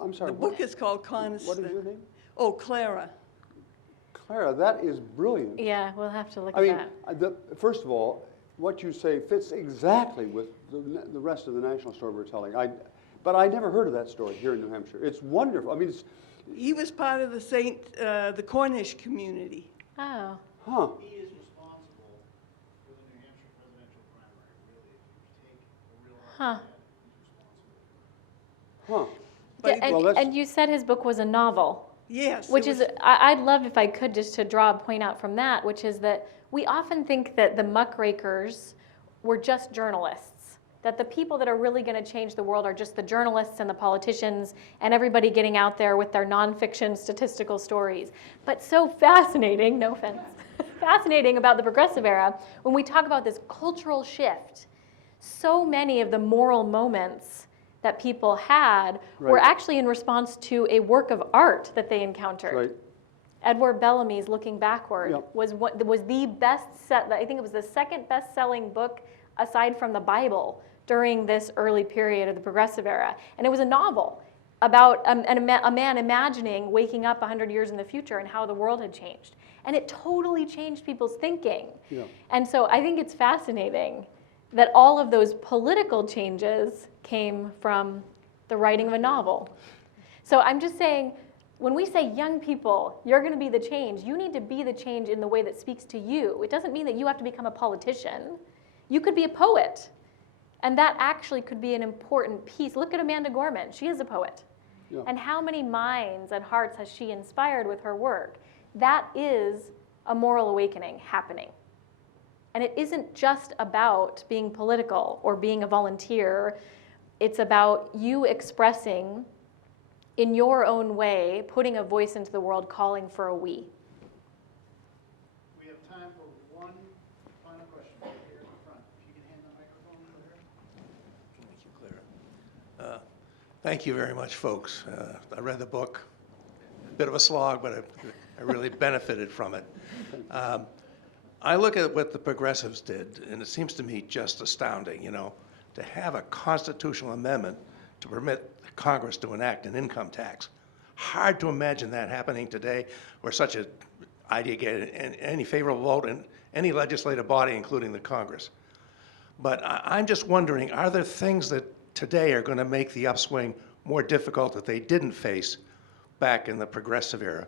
I'm sorry. The book is called Coniston. What is your name? Oh, Clara. Clara, that is brilliant. Yeah, we'll have to look I at mean, that. first of all, what you say fits exactly with the rest of the national story we're telling. But I never heard of that story here in New Hampshire. It's wonderful. I mean, He was part of the Cornish community. Oh, huh. He is responsible for the New Hampshire presidential primary, really. If you take a real hard huh. look at it, he's responsible. Huh. But And, Well, that's- and you said his book was a novel. Yes. Which it is, was- I'd love if I could just to draw a point out from that, which is that we often think that the muckrakers were just journalists, that the people that are really going to change the world are just the journalists and the politicians and everybody getting out there with their nonfiction statistical stories. But so fascinating, no offense, fascinating about the progressive era, when we talk about this cultural shift, so many of the moral moments that people had were Right. actually in response to a work of art that they encountered. Right. Edward Bellamy's Looking Backward Yep. was the best I think it was the second best-selling book aside from the Bible during this early period of the progressive era. And it was a novel about a man imagining waking up 100 years in the future and how the world had changed. And it totally changed people's thinking. Yeah. And so I think it's fascinating that all of those political changes came from the writing of a novel. So I'm just saying, when we say young people, you're going to be the change, you need to be the change in the way that speaks to you. It doesn't mean that you have to become a politician. You could be a poet. And that actually could be an important piece. Look at Amanda Gorman. She is a poet. Yeah. And how many minds and hearts has she inspired with her work? That is a moral awakening happening. And it isn't just about being political or being a volunteer. It's about you expressing in your own way, putting a voice into the world, calling for a we. We have time for one final question right here in the front. If you can hand the microphone to her. Thank you, Clara. Thank you very much, folks. I read the book. A bit of a slog, but I really benefited from it. I look at what the progressives did, and it seems to me just astounding, to have a constitutional amendment to permit Congress to enact an income tax. Hard to imagine that happening today, where such an idea get any favorable vote in any legislative body, including the Congress. But I'm just wondering, are there things that today are going to make the upswing more difficult that they didn't face back in the progressive era?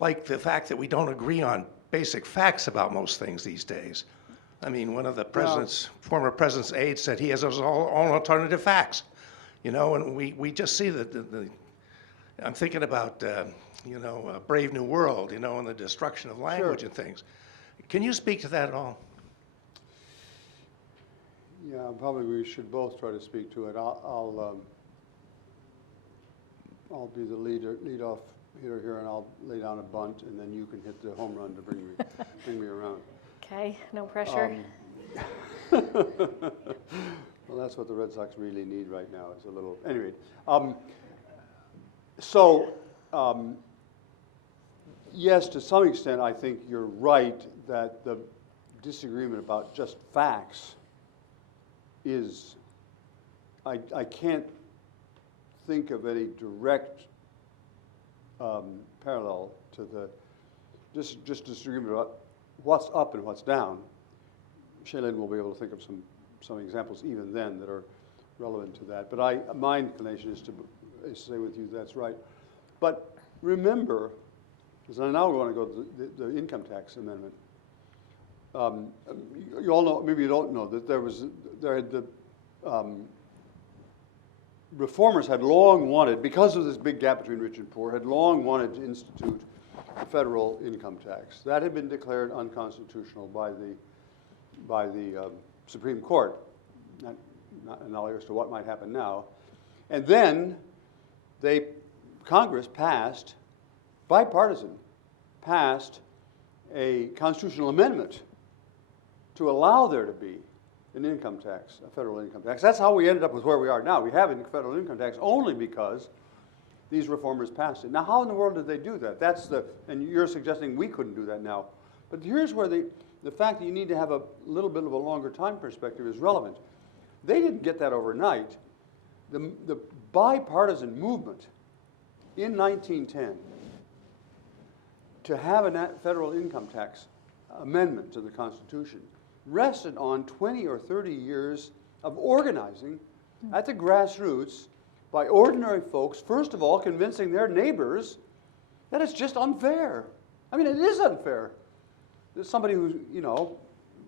Like the fact that we don't agree on basic facts about most things these days. I mean, one of the former president's aides said he has his own alternative facts. And we just see that I'm thinking about, a Brave New World, and the destruction of language and things. Can you speak to that at all? Yeah, probably we should both try to speak to it. I'll be the lead-off hitter here, and I'll lay down a bunt, and then you can hit the home run to bring me around. Okay, no pressure. Well, that's what the Red Sox really need right now. It's a little, anyway. Yes, to some extent, I think you're right that the disagreement about just facts is, I can't think of any direct parallel to the just disagreement about what's up and what's down. Shailene will be able to think of some examples even then that are relevant to that. But my inclination is to say with you that's right. But remember, because I now want to go to the income tax amendment. You all know, maybe you don't know, that reformers had long wanted, because of this big gap between rich and poor, had long wanted to institute a federal income tax. That had been declared unconstitutional by the Supreme Court, not analogous to what might happen now. And then Congress passed, bipartisan, passed a constitutional amendment to allow there to be an income tax, a federal income tax. That's how we ended up with where we are now. We have a federal income tax only because these reformers passed it. Now, how in the world did they do that? And you're suggesting we couldn't do that now. But here's where the fact that you need to have a little bit of a longer time perspective is relevant. They didn't get that overnight. The bipartisan movement in 1910 to have a federal income tax amendment to the Constitution rested on 20 or 30 years of organizing at the grassroots by ordinary folks, first of all convincing their neighbors that it's just unfair. I mean, it is unfair. There's somebody who's, you know,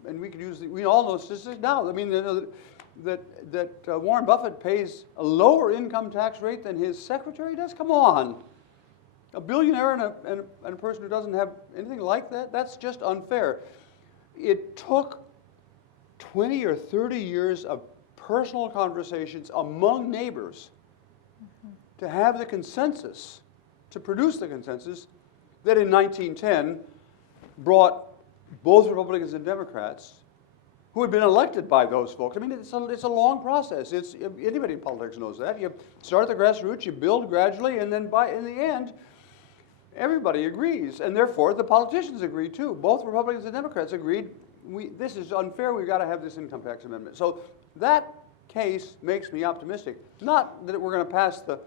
and we could use, we all know statistics now. I mean, that Warren Buffett pays a lower income tax rate than his secretary does? Come on. A billionaire and a person who doesn't have anything like that, that's just unfair. It took 20 or 30 years of personal conversations among neighbors to have the consensus, to produce the consensus that in 1910 brought both Republicans and Democrats who had been elected by those folks. I mean, it's a long process. Anybody in politics knows that. You start at the grassroots, you build gradually, and then in the end, everybody agrees. And therefore, the politicians agree too. Both Republicans and Democrats agreed, this is unfair, we've got to have this income tax amendment. So that case makes me optimistic. Not that we're going to pass the,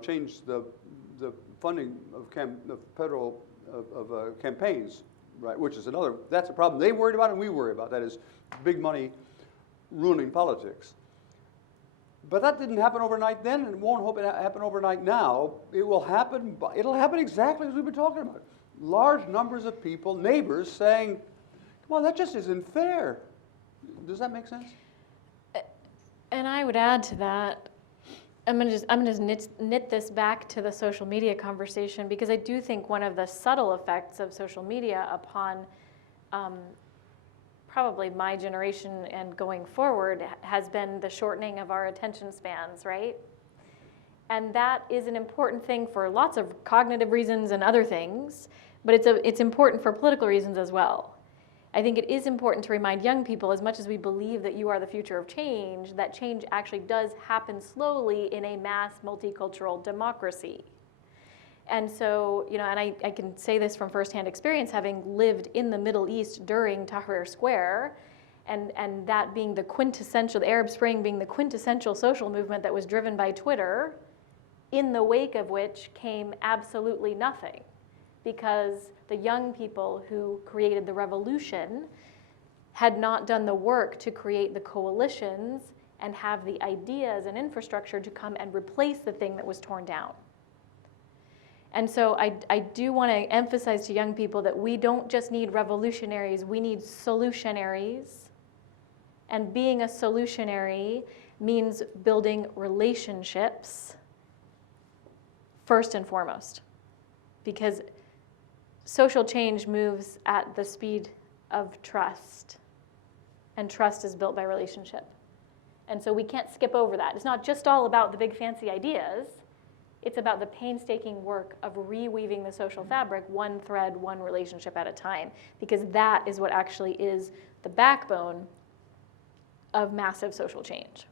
change the funding of federal campaigns, right? Which is that's a problem they worried about and we worry about. That is big money ruining politics. But that didn't happen overnight then, and it won't happen overnight now. It'll happen exactly as we've been talking about. Large numbers of people, neighbors, saying, "Come on, that just isn't fair." Does that make sense? And I would add to that, I'm gonna knit this back to the social media conversation, because I do think one of the subtle effects of social media upon probably my generation and going forward has been the shortening of our attention spans, right? And that is an important thing for lots of cognitive reasons and other things, but it's important for political reasons as well. I think it is important to remind young people, as much as we believe that you are the future of change, that change actually does happen slowly in a mass multicultural democracy. And so, and I can say this from firsthand experience, having lived in the Middle East during Tahrir Square, and that being the quintessential, the Arab Spring being the quintessential social movement that was driven by Twitter, in the wake of which came absolutely nothing, because the young people who created the revolution had not done the work to create the coalitions and have the ideas and infrastructure to come and replace the thing that was torn down. And so I do want to emphasize to young people that we don't just need revolutionaries, we need solutionaries. And being a solutionary means building relationships first and foremost, because social change moves at the speed of trust, and trust is built by relationship. And so we can't skip over that. It's not just all about the big fancy ideas. It's about the painstaking work of reweaving the social fabric, one thread, one relationship at a time, because that is what actually is the backbone of massive social change.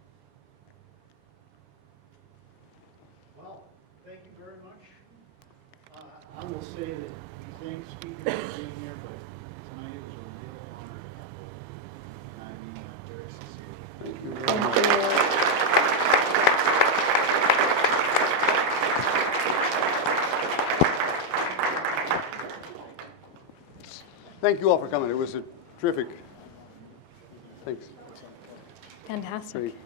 Well, thank you very much. I will say that we thank speakers for being here, but tonight it was a real honor to have you. And I mean that very sincerely. Thank you very much. Thank you all for coming. It was a terrific. Thanks. Fantastic. Great.